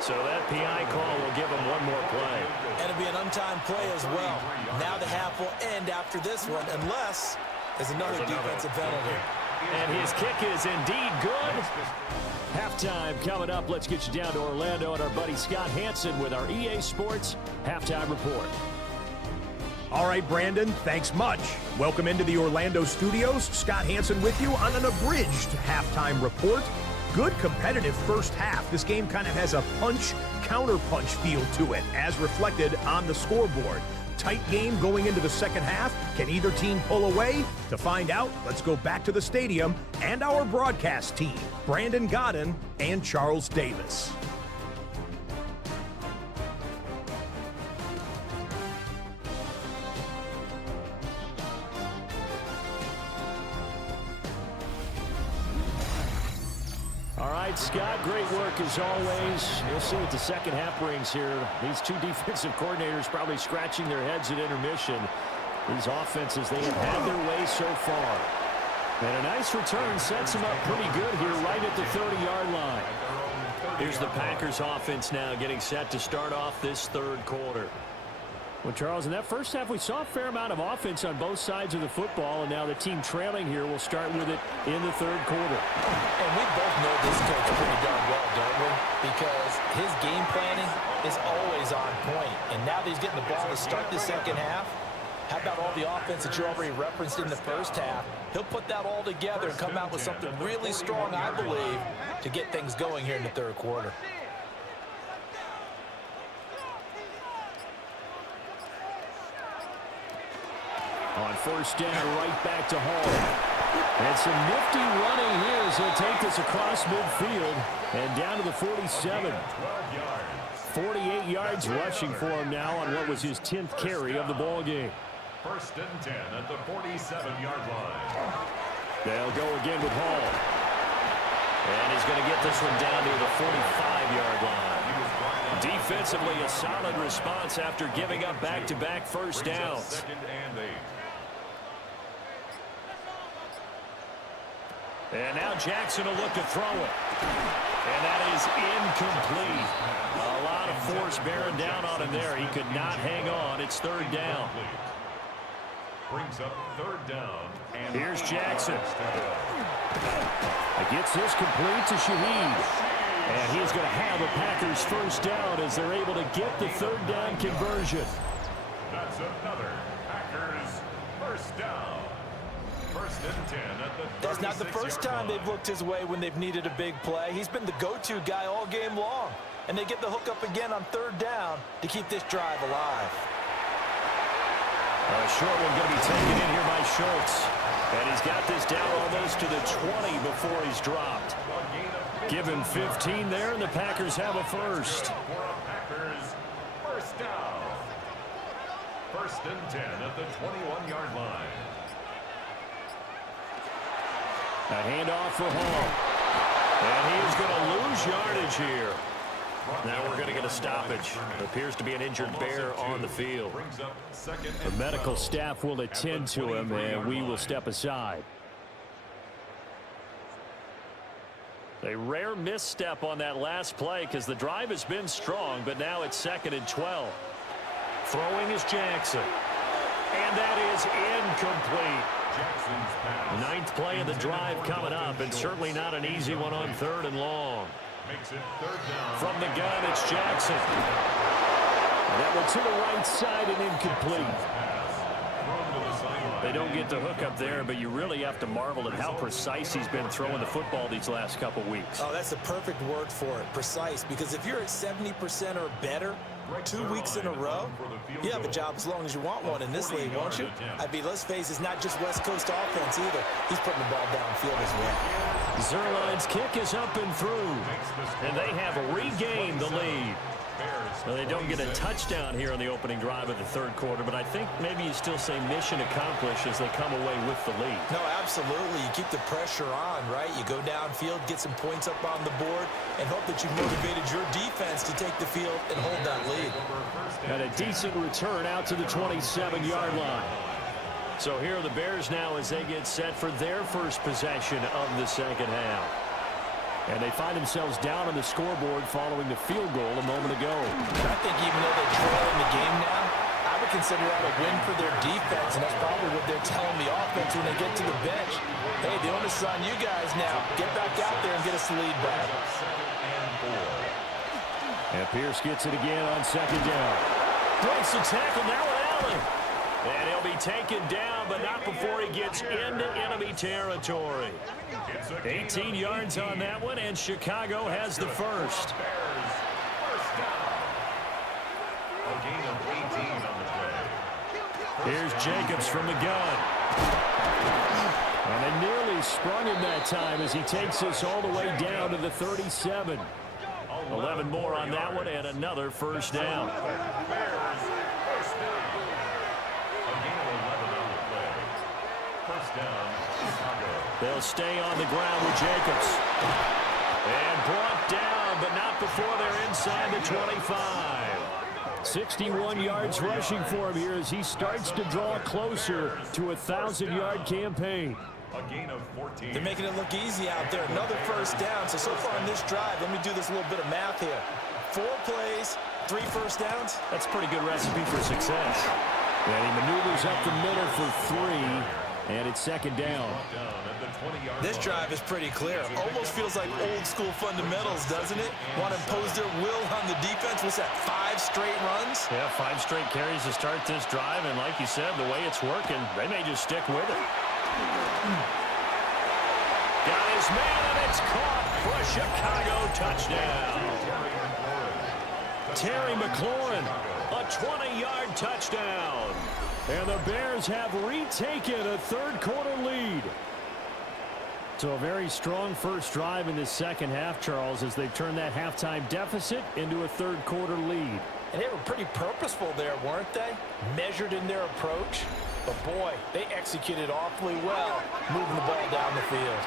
So that PI call will give him one more play. And it'll be an untimed play as well. Now the half will end after this one, unless there's another defensive penalty. And his kick is indeed good. Halftime coming up. Let's get you down to Orlando and our buddy Scott Hansen with our EA Sports Halftime Report. All right, Brandon, thanks much. Welcome into the Orlando studios. Scott Hansen with you on an abridged halftime report. Good competitive first half. This game kind of has a punch-counter-punch feel to it, as reflected on the scoreboard. Tight game going into the second half. Can either team pull away? To find out, let's go back to the stadium and our broadcast team, Brandon Godden and Charles Davis. All right, Scott, great work as always. We'll see what the second half brings here. These two defensive coordinators probably scratching their heads at intermission. These offenses, they have had their way so far. And a nice return sets them up pretty good here right at the 30-yard line. Here's the Packers offense now getting set to start off this third quarter. Well, Charles, in that first half, we saw a fair amount of offense on both sides of the football, and now the team trailing here will start with it in the third quarter. And we both know this coach pretty darn well, don't we? Because his game planning is always on point. And now that he's getting the ball to start the second half, how about all the offense that you already referenced in the first half? He'll put that all together and come out with something really strong, I believe, to get things going here in the third quarter. On first down, right back to Hall. And some nifty running here as he'll take this across midfield and down to the 47. 48 yards rushing for him now on what was his 10th carry of the ball game. First and 10 at the 47-yard line. They'll go again with Hall. And he's going to get this one down near the 45-yard line. Defensively, a solid response after giving up back-to-back first downs. Second and 8. And now Jackson will look to throw it. And that is incomplete. A lot of force bearing down on him there. He could not hang on. It's third down. Brings up third down. And here's Jackson. He gets this complete to Shaheed. And he's going to have a Packers first down as they're able to get the third down conversion. That's another Packers first down. First and 10 at the 36-yard line. That's not the first time they've looked his way when they've needed a big play. He's been the go-to guy all game long. And they get the hook up again on third down to keep this drive alive. A short one going to be taken in here by Schultz. And he's got this down almost to the 20 before he's dropped. Give him 15 there, and the Packers have a first. Packers first down. First and 10 at the 21-yard line. A handoff for Hall. And he is going to lose yardage here. Now we're going to get a stoppage. It appears to be an injured bear on the field. The medical staff will attend to him, and we will step aside. A rare misstep on that last play because the drive has been strong, but now it's second and 12. Throwing is Jackson. And that is incomplete. Ninth play of the drive coming up, and certainly not an easy one on third and long. From the gun, it's Jackson. And that one to the right side and incomplete. They don't get the hook up there, but you really have to marvel at how precise he's been throwing the football these last couple weeks. Oh, that's the perfect word for it, precise, because if you're at 70% or better 2 weeks in a row, you have a job as long as you want one in this league, won't you? I mean, let's face it, it's not just West Coast offense either. He's putting the ball downfield as well. Zerline's kick is up and through, and they have regained the lead. Well, they don't get a touchdown here on the opening drive of the third quarter, but I think maybe you still say mission accomplished as they come away with the lead. No, absolutely. You keep the pressure on, right? You go downfield, get some points up on the board, and hope that you've motivated your defense to take the field and hold that lead. And a decent return out to the 27-yard line. So here are the Bears now as they get set for their first possession of the second half. And they find themselves down on the scoreboard following the field goal a moment ago. I think even though they're trailing the game now, I would consider that a win for their defense, and that's probably what they're telling the offense when they get to the bench. Hey, the onus is on you guys now. Get back out there and get us the lead back. And Pierce gets it again on second down. Breaks the tackle now with Allen. And he'll be taken down, but not before he gets into enemy territory. 18 yards on that one, and Chicago has the first. Here's Jacobs from the gun. And they nearly sprung him that time as he takes us all the way down to the 37. 11 more on that one, and another first down. They'll stay on the ground with Jacobs. And brought down, but not before they're inside the 25. 61 yards rushing for him here as he starts to draw closer to a 1,000-yard campaign. A gain of 14. They're making it look easy out there. Another first down. So far on this drive, let me do this little bit of math here. 4 plays, 3 first downs. That's a pretty good recipe for success. And he maneuvers up the middle for 3, and it's second down. This drive is pretty clear. Almost feels like old school fundamentals, doesn't it? Want to impose their will on the defense. What's that, 5 straight runs? Yeah, 5 straight carries to start this drive, and like you said, the way it's working, they may just stick with it. Got his man, and it's caught for a Chicago touchdown. Terry McLaurin, a 20-yard touchdown. And the Bears have retaken a third-quarter lead. So a very strong first drive in this second half, Charles, as they've turned that halftime deficit into a third-quarter lead. And they were pretty purposeful there, weren't they? Measured in their approach. But, boy, they executed awfully well, moving the ball down the field.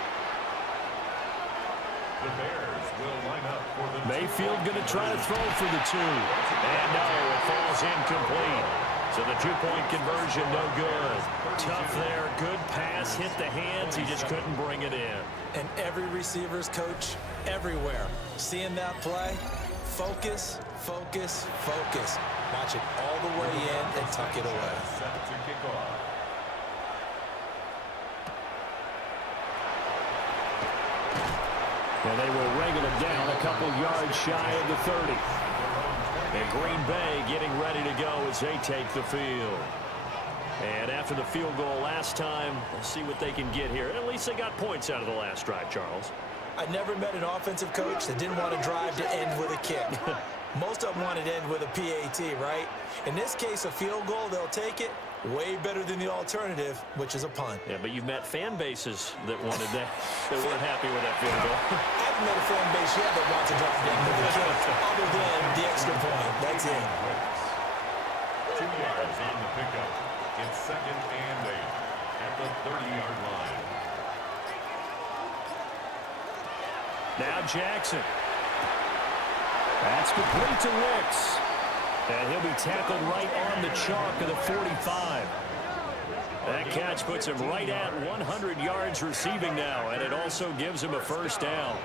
The Bears will line up for the Mayfield going to try to throw for the 2. And no, it falls incomplete. So the 2-point conversion, no good. Tough there, good pass, hit the hands, he just couldn't bring it in. And every receiver's coach everywhere. Seeing that play, focus, focus, focus. Watch it all the way in and tuck it away. set to kick off. And they will wrangle him down a couple yards shy of the 30. And Green Bay getting ready to go as they take the field. And after the field goal last time, we'll see what they can get here. At least they got points out of the last drive, Charles. I never met an offensive coach that didn't want to drive to end with a kick. Most of them wanted to end with a PAT, right? In this case, a field goal, they'll take it. Way better than the alternative, which is a punt. Yeah, but you've met fan bases that wanted that, that weren't happy with that field goal. I haven't met a fan base yet that wants to drive to end with a kick, other than the extra point. That's it. 2 yards on the pickup. It's second and 8 at the 30-yard line. Now Jackson. That's complete to Wicks. And he'll be tackled right on the chalk of the 45. That catch puts him right at 100 yards receiving now, and it also gives him a first down.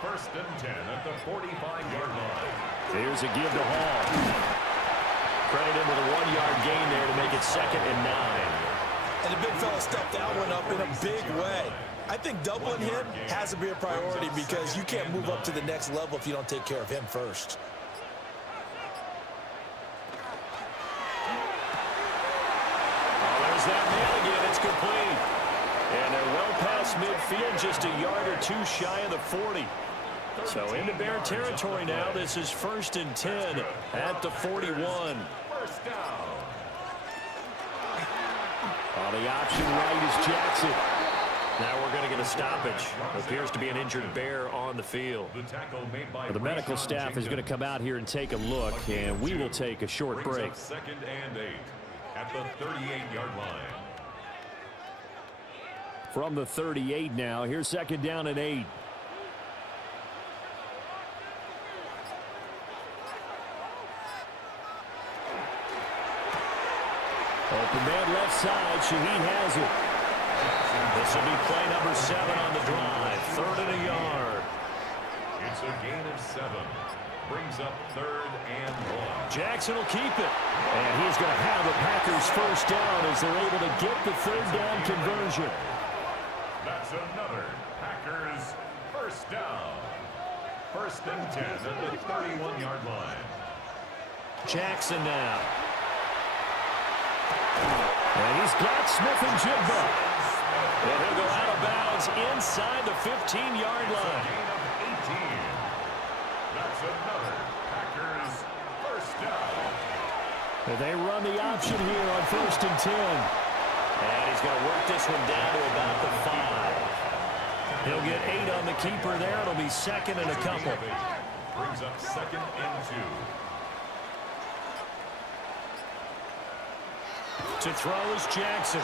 First and 10 at the 45-yard line. Here's a give to Hall. Credit him with a 1-yard gain there to make it second and 9. And the big fella stepped that one up in a big way. I think doubling him has to be a priority because you can't move up to the next level if you don't take care of him first. There's that man again. It's complete. And they're well past midfield, just a yard or 2 shy of the 40. So into Bear territory now. This is first and 10 at the 41. First down. The option right is Jackson. Now we're going to get a stoppage. Appears to be an injured Bear on the field. The tackle made by The medical staff is going to come out here and take a look, and we will take a short break. Second and 8 at the 38-yard line. From the 38 now, here's second down and 8. Open man left side. Shaheed has it. This will be play number 7 on the drive. 3rd and a yard. It's a gain of 7. Brings up 3rd and 1. Jackson will keep it. And he's going to have the Packers first down as they're able to get the 3rd down conversion. That's another Packers first down. First and 10 at the 31-yard line. Jackson now. And he's got Smith and Jigba. And he'll go out of bounds inside the 15-yard line. Gain of 18. That's another Packers first down. And they run the option here on first and 10. And he's going to work this one down to about the 5. He'll get 8 on the keeper there. It'll be second and a couple. Brings up second and 2. To throw is Jackson.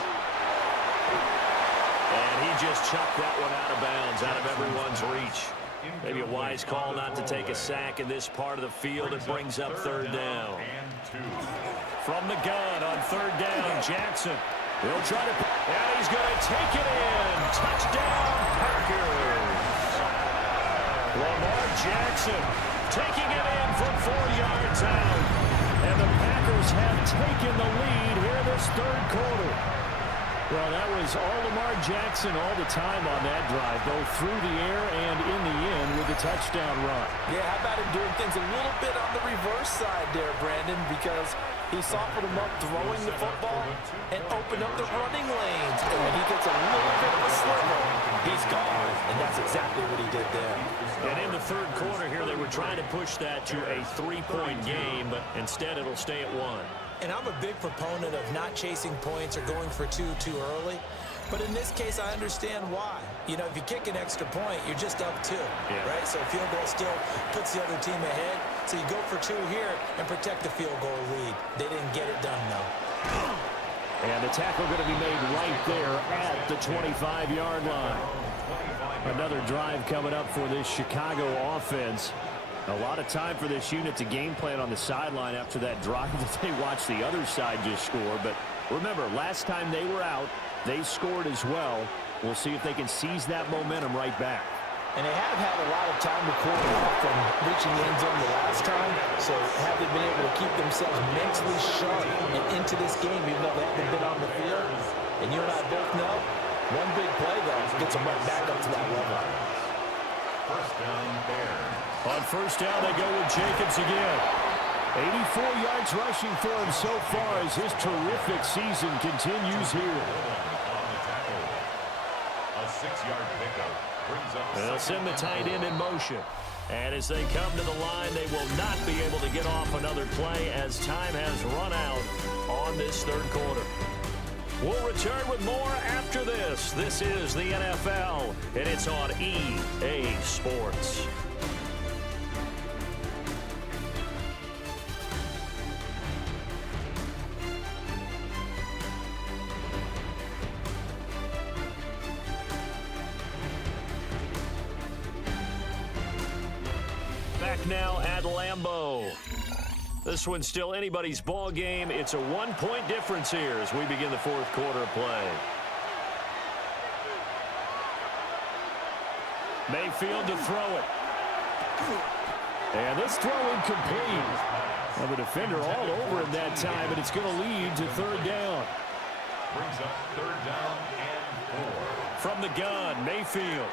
And he just chucked that one out of bounds, out of everyone's reach. Maybe a wise call not to take a sack in this part of the field. It brings up 3rd down. From the gun on 3rd down, Jackson. He'll try to, and he's going to take it in. Touchdown, Packers. Lamar Jackson taking it in from 4 yards out. And the Packers have taken the lead here this third quarter. Well, that was all Lamar Jackson all the time on that drive, both through the air and in the end with the touchdown run. Yeah, how about him doing things a little bit on the reverse side there, Brandon, because he softened him up throwing the football and opened up the running lanes. And he gets a little bit of a sliver. He's gone, and that's exactly what he did there. And in the third quarter here, they were trying to push that to a 3-point game, but instead it'll stay at 1. And I'm a big proponent of not chasing points or going for two too early. But in this case, I understand why. You know, if you kick an extra point, you're just up 2, right? So a field goal still puts the other team ahead. So you go for 2 here and protect the field goal lead. They didn't get it done, though. And the tackle going to be made right there at the 25-yard line. Another drive coming up for this Chicago offense. A lot of time for this unit to game plan on the sideline after that drive that they watched the other side just score. But remember, last time they were out, they scored as well. We'll see if they can seize that momentum right back. And they have had a lot of time to cool off from reaching the end zone the last time. So have they been able to keep themselves mentally sharp and into this game, even though they haven't been on the field? And you and I both know, one big play, though, gets them right back up to that level. First down, Bears. On first down, they go with Jacobs again. 84 yards rushing for him so far as his terrific season continues here. On the tackle. A 6-yard pickup brings up. They'll send the tight end in motion. And as they come to the line, they will not be able to get off another play as time has run out on this third quarter. We'll return with more after this. This is the NFL, and it's on EA Sports. Back now at Lambeau. This one's still anybody's ball game. It's a 1-point difference here as we begin the fourth quarter of play. Mayfield to throw it. And this throw incomplete. Well, the defender all over him that time, and it's going to lead to third down. Brings up third down and 4. From the gun, Mayfield.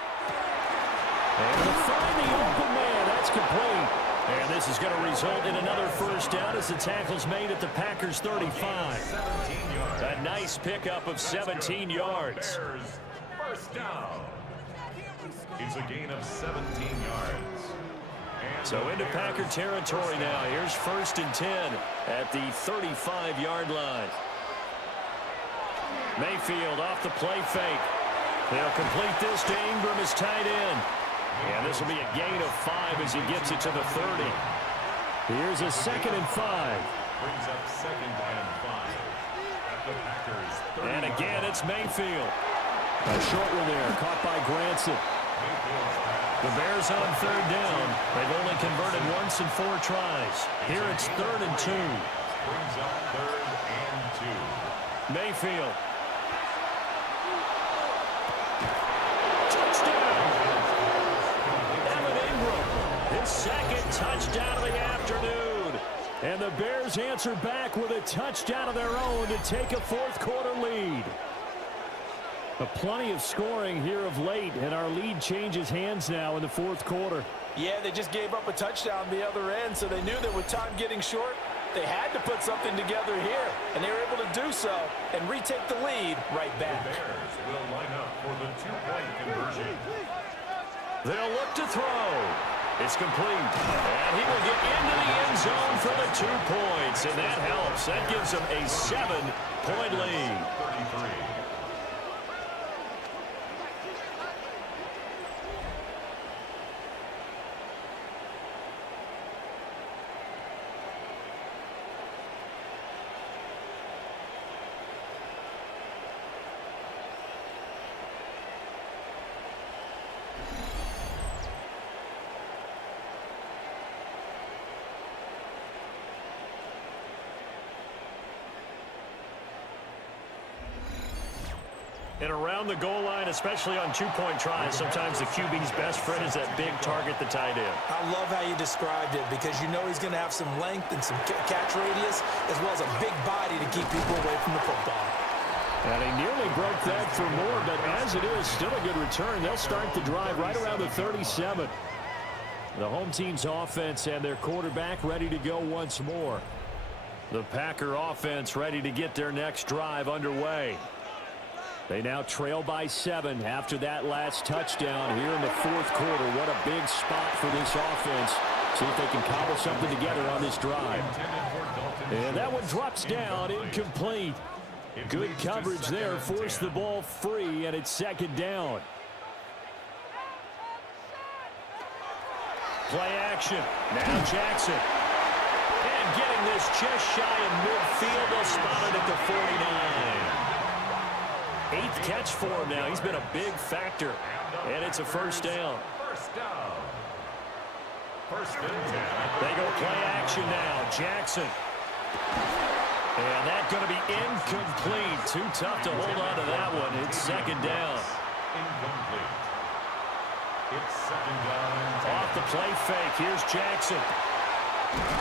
And to find the open man, that's complete. And this is going to result in another first down as the tackle's made at the Packers' 35. A nice pickup of 17 yards. Bears, first down. It's a gain of 17 yards. And So into Packer territory now. Here's first and 10 at the 35-yard line. Mayfield off the play fake. They'll complete this to Ingram as tight end. And this will be a gain of 5 as he gets it to the 30. Here's a 2nd and 5. brings up second and 5 at the Packers. And again, it's Mayfield. A short one there, caught by Granson. The Bears on third down. They've only converted once in 4 tries. Here it's 3rd and 2. Brings up 3rd and 2. Mayfield. Touchdown! Evan Ingram, his 2nd touchdown of the afternoon. And the Bears answer back with a touchdown of their own to take a fourth quarter lead. Plenty of scoring here of late, and our lead changes hands now in the fourth quarter. Yeah, they just gave up a touchdown the other end, so they knew that with time getting short, they had to put something together here, and they were able to do so and retake the lead right back. The Bears will line up for the 2-point conversion. They'll look to throw. It's complete. And he will get into the end zone for the 2 points, and that helps. That gives them a 7-point lead. 33. And around the goal line, especially on two-point tries, sometimes the QB's best friend is that big target, the tight end. I love how you described it because you know he's going to have some length and some catch radius as well as a big body to keep people away from the football. And he nearly broke that for more, but as it is, still a good return. They'll start the drive right around the 37. The home team's offense and their quarterback ready to go once more. The Packer offense ready to get their next drive underway. They now trail by 7 after that last touchdown here in the fourth quarter. What a big spot for this offense. See if they can cobble something together on this drive. And that one drops down, incomplete. Good coverage there, forced the ball free, and it's second down. Play action. Now Jackson. And getting this just shy of midfield. They'll spot it at the 49. 8th catch for him now. He's been a big factor. And it's a first down. They go play action now. Jackson. And that's going to be incomplete. Too tough to hold on to that one. It's second down. Incomplete. It's second down. Off the play fake. Here's Jackson.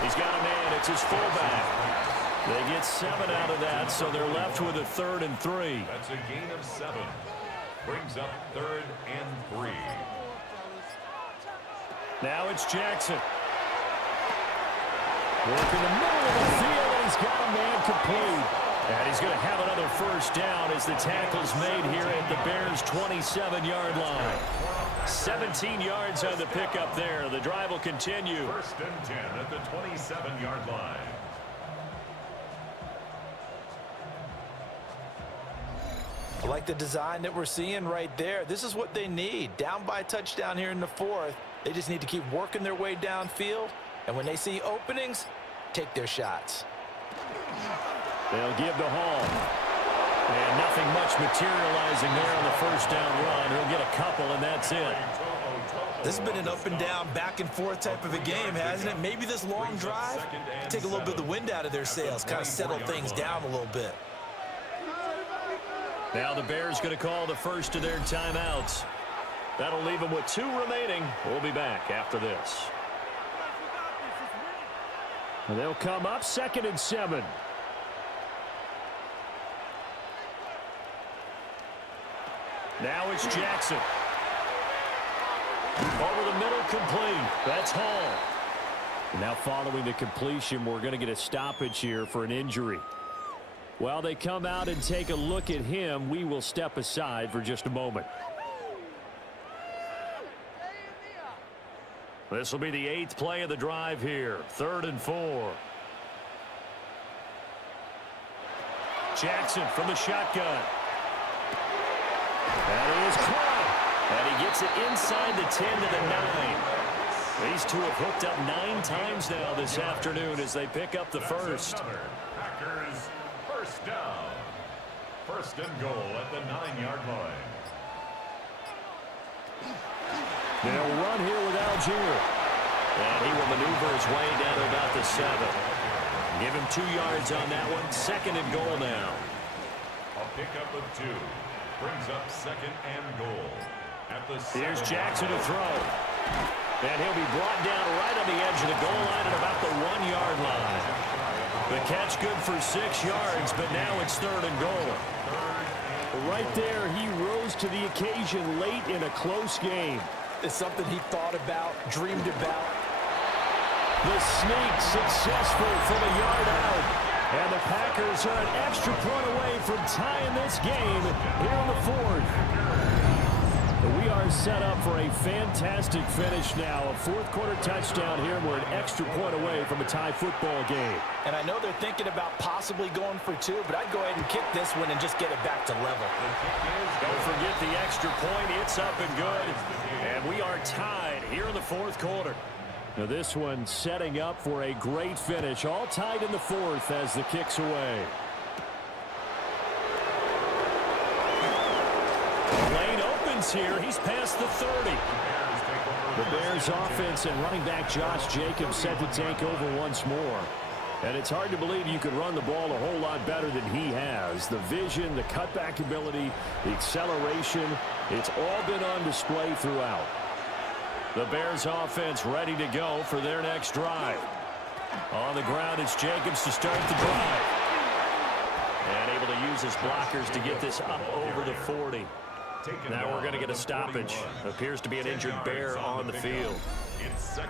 He's got a man. It's his fullback. They get 7 out of that, so they're left with a 3rd and 3. That's a gain of 7. Brings up 3rd and 3. Now it's Jackson. Work in the middle of the field, and he's got a man complete. And he's going to have another first down as the tackle's made here at the Bears' 27-yard line. 17 yards on the pickup there. The drive will continue. 1st and 10 at the 27-yard line. I like the design that we're seeing right there. This is what they need. Down by a touchdown here in the 4th. They just need to keep working their way downfield. And when they see openings, take their shots. They'll give to Hall. And nothing much materializing there on the first down run. He'll get a couple, and that's it. This has been an up and down, back and forth type of a game, hasn't it? Maybe this long drive, take a little bit of the wind out of their sails, kind of settle things down a little bit. Now the Bears going to call the first of their timeouts. That'll leave them with 2 remaining. We'll be back after this. And they'll come up 2nd and 7. Now it's Jackson. Over the middle, complete. That's Hall. Now following the completion, we're going to get a stoppage here for an injury. While they come out and take a look at him, we will step aside for just a moment. This will be the 8th play of the drive here. 3rd and 4. Jackson from the shotgun. That is caught. And he gets it inside the 10 to the 9. These two have hooked up 9 times now this afternoon as they pick up the first. Packers first down. 1st and goal at the 9-yard line. They'll run here with Algier. And he will maneuver his way down to about the 7. Give him 2 yards on that one. 2nd and goal now. A pickup of 2. Brings up 2nd and goal. At the 7. Here's Jackson to throw. And he'll be brought down right on the edge of the goal line at about the 1-yard line. The catch good for 6 yards, but now it's 3rd and goal. Right there, he rose to the occasion late in a close game. It's something he thought about, dreamed about. The sneak successful from a yard out. And the Packers are an extra point away from tying this game here in the 4th. We are set up for a fantastic finish now. A 4th quarter touchdown here. We're an extra point away from a tie football game. And I know they're thinking about possibly going for 2, but I'd go ahead and kick this one and just get it back to level. Don't forget the extra point. It's up and good. And we are tied here in the 4th quarter. Now this one setting up for a great finish. All tied in the 4th as the kick's away. Lane opens here. He's past the 30. The Bears offense and running back Josh Jacobs set to take over once more. And it's hard to believe you could run the ball a whole lot better than he has. The vision, the cutback ability, the acceleration, it's all been on display throughout. The Bears offense ready to go for their next drive. On the ground, it's Jacobs to start the drive. And able to use his blockers to get this up over the 40. Now we're going to get a stoppage. Appears to be an injured Bear on the field.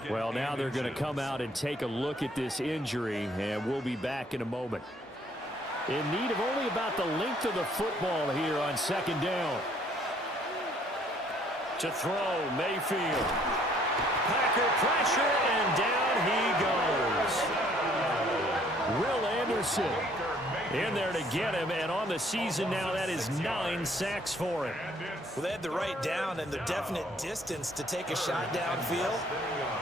Well, now they're going to come out and take a look at this injury, and we'll be back in a moment. In need of only about the length of the football here on second down. To throw, Mayfield. Packer pressure, and down he goes. Will Anderson in there to get him, and on the season now, that is 9 sacks for him. Well, they had the right down and the definite distance to take a shot downfield,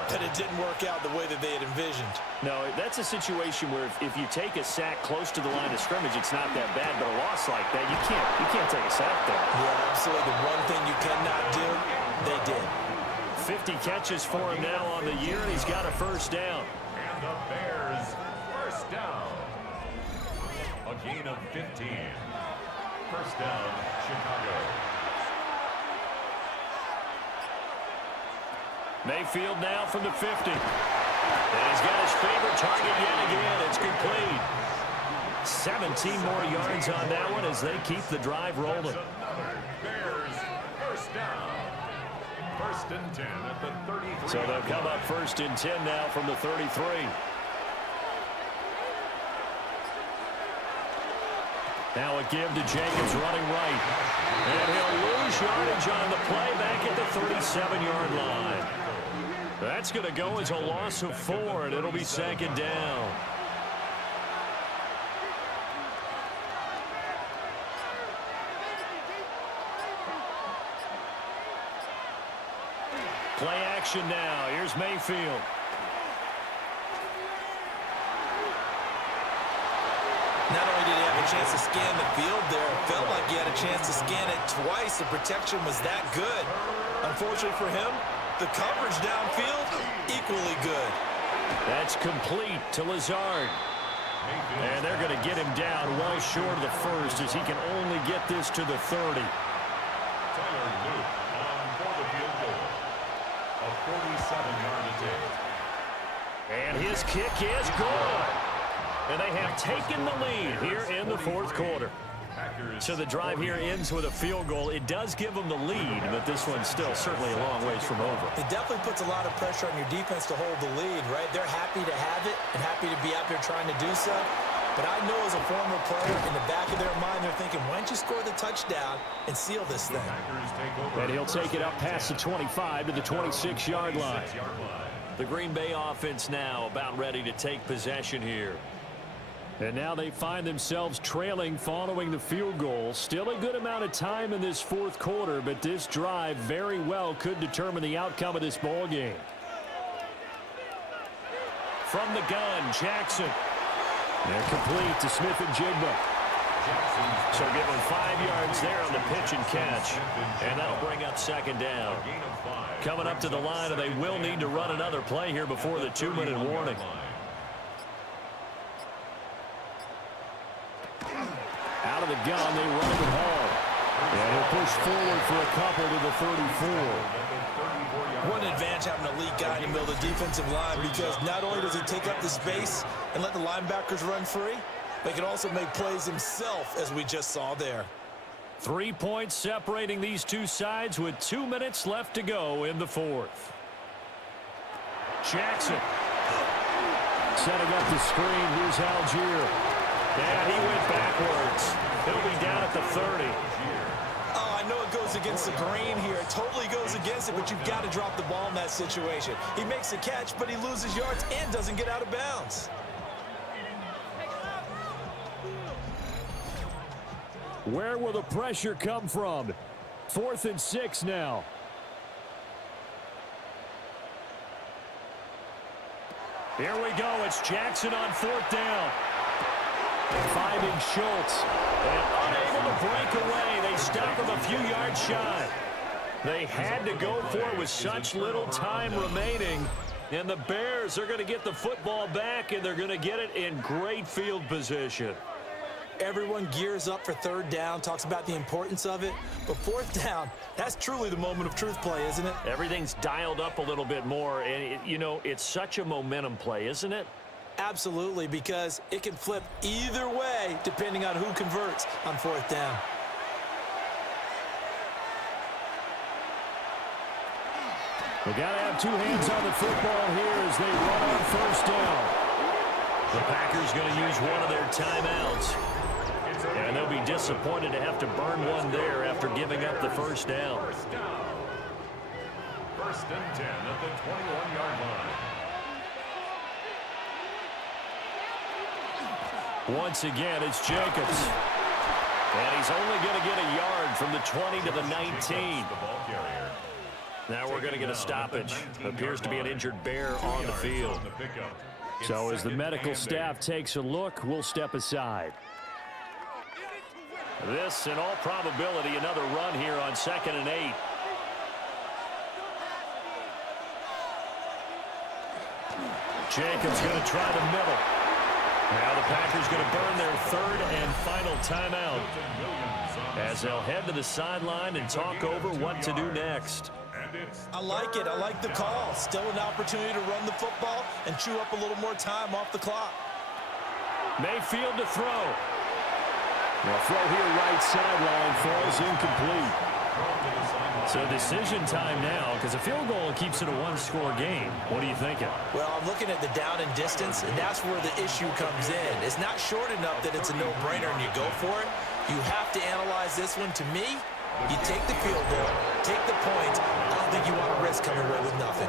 but it didn't work out the way that they had envisioned. No, that's a situation where if you take a sack close to the line of scrimmage, it's not that bad, but a loss like that, you can't take a sack there. Yeah, absolutely. The one thing you cannot do, they did. 50 catches for him now on the year, and he's got a first down. And the Bears first down. A gain of 15. First down, Chicago. Mayfield now from the 50. And he's got his favorite target yet again. It's complete. 17 more yards on that one as they keep the drive rolling. Bears first down. First and 10 at the 33. So they'll come up first and 10 now from the 33. Now a give to Jacobs running right. And he'll lose yardage on the play back at the 37-yard line. That's going to go as a loss of 4, and it'll be second down. Play action now. Here's Mayfield. Not only did he have a chance to scan the field there, it felt like he had a chance to scan it twice. The protection was that good. Unfortunately for him, the coverage downfield, equally good. That's complete to Lazard. And they're going to get him down well short of the first as he can only get this to the 30. Tyler Luke on for the field goal. A 47-yard attempt. And his kick is good. And they have taken the lead here in the fourth quarter. So the drive here ends with a field goal. It does give them the lead, but this one's still certainly a long ways from over. It definitely puts a lot of pressure on your defense to hold the lead, right? They're happy to have it and happy to be out there trying to do so. But I know as a former player, in the back of their mind, they're thinking, why don't you score the touchdown and seal this thing? And he'll take it up past the 25 to the 26-yard line. The Green Bay offense now about ready to take possession here. And now they find themselves trailing following the field goal. Still a good amount of time in this fourth quarter, but this drive very well could determine the outcome of this ball game. From the gun, Jackson. They're complete to Smith-Njigba. So give him 5 yards there on the pitch and catch. And that'll bring up second down. Coming up to the line, and they will need to run another play here before the 2-minute warning. Out of the gun, they run it hard. And he'll push forward for a couple to the 34. What an advantage having an elite guy in the middle of the defensive line, because not only does he take up the space and let the linebackers run free, but he can also make plays himself, as we just saw there. 3 points separating these two sides with 2 minutes left to go in the fourth. Jackson. Setting up the screen. Here's Algier. And he went backwards. He'll be down at the 30. Oh, I know it goes against the grain here. It totally goes against it, but you've got to drop the ball in that situation. He makes a catch, but he loses yards and doesn't get out of bounds. Where will the pressure come from? 4th and 6 now. Here we go. It's Jackson on 4th down. Finding Schultz. And unable to break away. They stop him a few yards shy. They had to go for it with such little time remaining. And the Bears are going to get the football back, and they're going to get it in great field position. Everyone gears up for third down, talks about the importance of it. But fourth down, that's truly the moment of truth play, isn't it? Everything's dialed up a little bit more. And, it's such a momentum play, isn't it? Absolutely, because it can flip either way depending on who converts on fourth down. They got to have two hands on the football here as they run on first down. The Packers going to use one of their timeouts. And they'll be disappointed to have to burn one there after giving up the first down. First and 10 at the 21-yard line. Once again, it's Jacobs. And he's only going to get a yard from the 20 to the 19. The ball carrier. Now we're going to get a stoppage. Appears to be an injured Bear on the field. So as the medical staff takes a look, we'll step aside. This, in all probability, another run here on 2nd and 8. Jacobs going to try the middle. Now the Packers going to burn their third and final timeout as they'll head to the sideline and talk over what to do next. I like it. I like the call. Still an opportunity to run the football and chew up a little more time off the clock. Mayfield to throw. Well, throw here right sideline falls incomplete. So decision time now because a field goal keeps it a one-score game. What are you thinking? Well, I'm looking at the down and distance, and that's where the issue comes in. It's not short enough that it's a no-brainer and you go for it. You have to analyze this one. To me, you take the field goal, take the points. I don't think you want to risk coming away with nothing.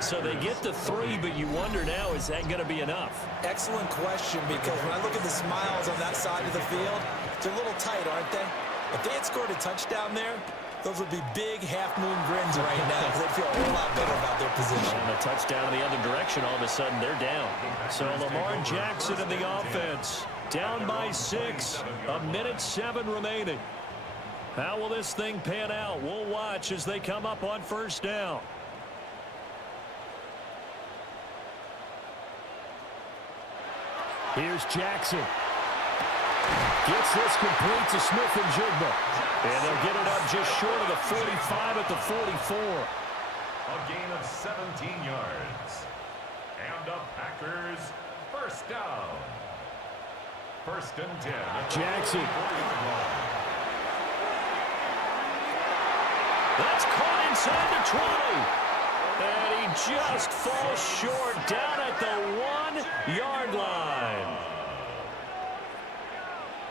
So they get the 3, but you wonder now, is that going to be enough? Excellent question, because when I look at the smiles on that side of the field, they're a little tight, aren't they? If they had scored a touchdown there, those would be big half-moon grins right now because they'd feel a whole lot better about their position. And a touchdown in the other direction, all of a sudden they're down. So Lamar Jackson in the offense, down by 6, 1:07 remaining. How will this thing pan out? We'll watch as they come up on first down. Here's Jackson. Gets this complete to Smith-Njigba. And they'll get it up just short of the 45 at the 44. A gain of 17 yards. And the Packers first down. First and 10. Jackson. That's caught inside the 20. And he just falls short down at the 1-yard line.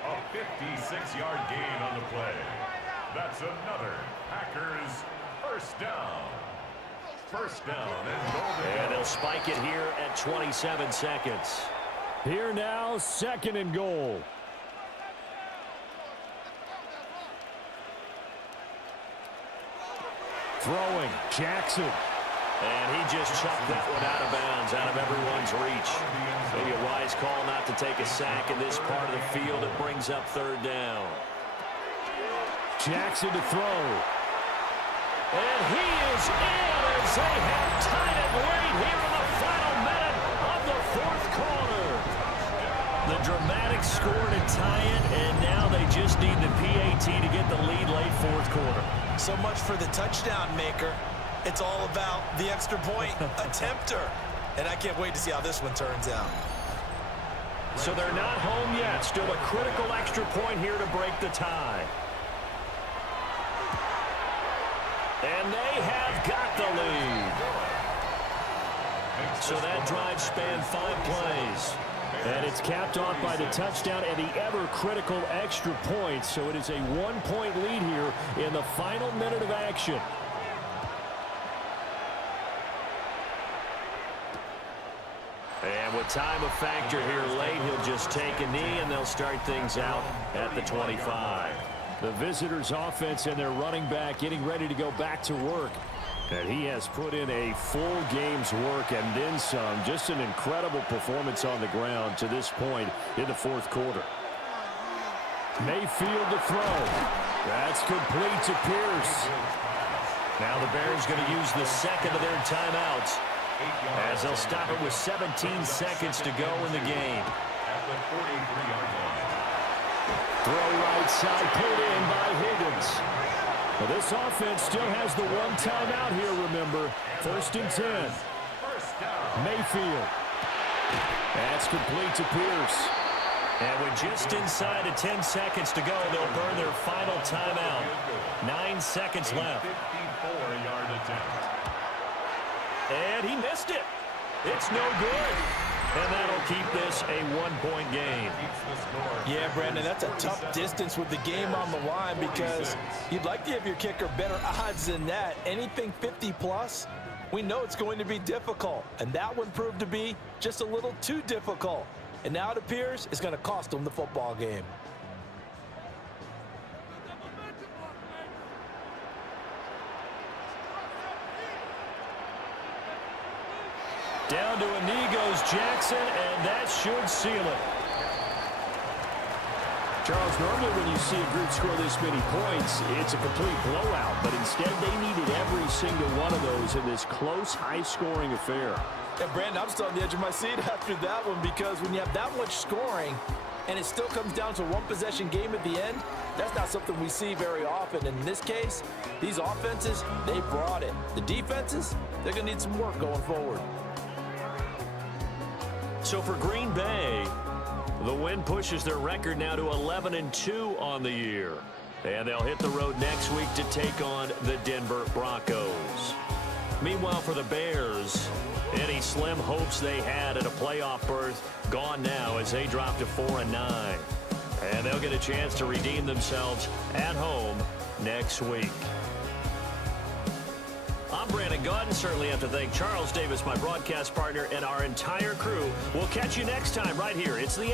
A 56-yard gain on the play. That's another Packers first down. First down and goal. And they'll spike it here at 27 seconds. Here now, 2nd and goal. Throwing, Jackson. And he just chucked that one out of bounds, out of everyone's reach. Maybe a wise call not to take a sack in this part of the field. It brings up 3rd down. Jackson to throw. And he is in as they have tied it late here in the final minute of the 4th quarter. The dramatic score to tie it, and now they just need the PAT to get the lead late 4th quarter. So much for the touchdown maker. It's all about the extra point attempter. And I can't wait to see how this one turns out. So they're not home yet. Still a critical extra point here to break the tie. And they have got the lead. So that drive spanned 5 plays. And it's capped off by the touchdown and the ever-critical extra point. So it is a 1-point lead here in the final minute of action. And with time a factor here late, he'll just take a knee and they'll start things out at the 25. The visitors' offense and their running back getting ready to go back to work. And he has put in a full game's work and then some. Just an incredible performance on the ground to this point in the 4th quarter. Mayfield to throw. That's complete to Pierce. Now the Bears going to use the second of their timeouts, as they'll stop it with 17 seconds to go in the game. At the 43-yard line. Throw right side, pulled in by Higgins. Well, this offense still has the one timeout here, remember. 1st and 10. Mayfield. That's complete to Pierce. And with just inside of 10 seconds to go, they'll burn their final timeout. 9 seconds left. 54-yard attempt. And he missed it. It's no good. And that'll keep this a one-point game. Yeah, Brandon, that's a tough distance with the game on the line because you'd like to give your kicker better odds than that. Anything 50-plus, we know it's going to be difficult. And that one proved to be just a little too difficult. And now it appears it's going to cost them the football game. Down to a knee goes Jackson, and that should seal it. Charles, normally when you see a group score this many points, it's a complete blowout. But instead, they needed every single one of those in this close, high-scoring affair. Yeah, Brandon, I'm still on the edge of my seat after that one because when you have that much scoring and it still comes down to a one-possession game at the end, that's not something we see very often. And in this case, these offenses, they brought it. The defenses, they're going to need some work going forward. So for Green Bay, the win pushes their record now to 11-2 on the year. And they'll hit the road next week to take on the Denver Broncos. Meanwhile, for the Bears, any slim hopes they had at a playoff berth gone now as they drop to 4-9. And they'll get a chance to redeem themselves at home next week. I'm Brandon Gaudin. Certainly have to thank Charles Davis, my broadcast partner, and our entire crew. We'll catch you next time right here. It's the NFL.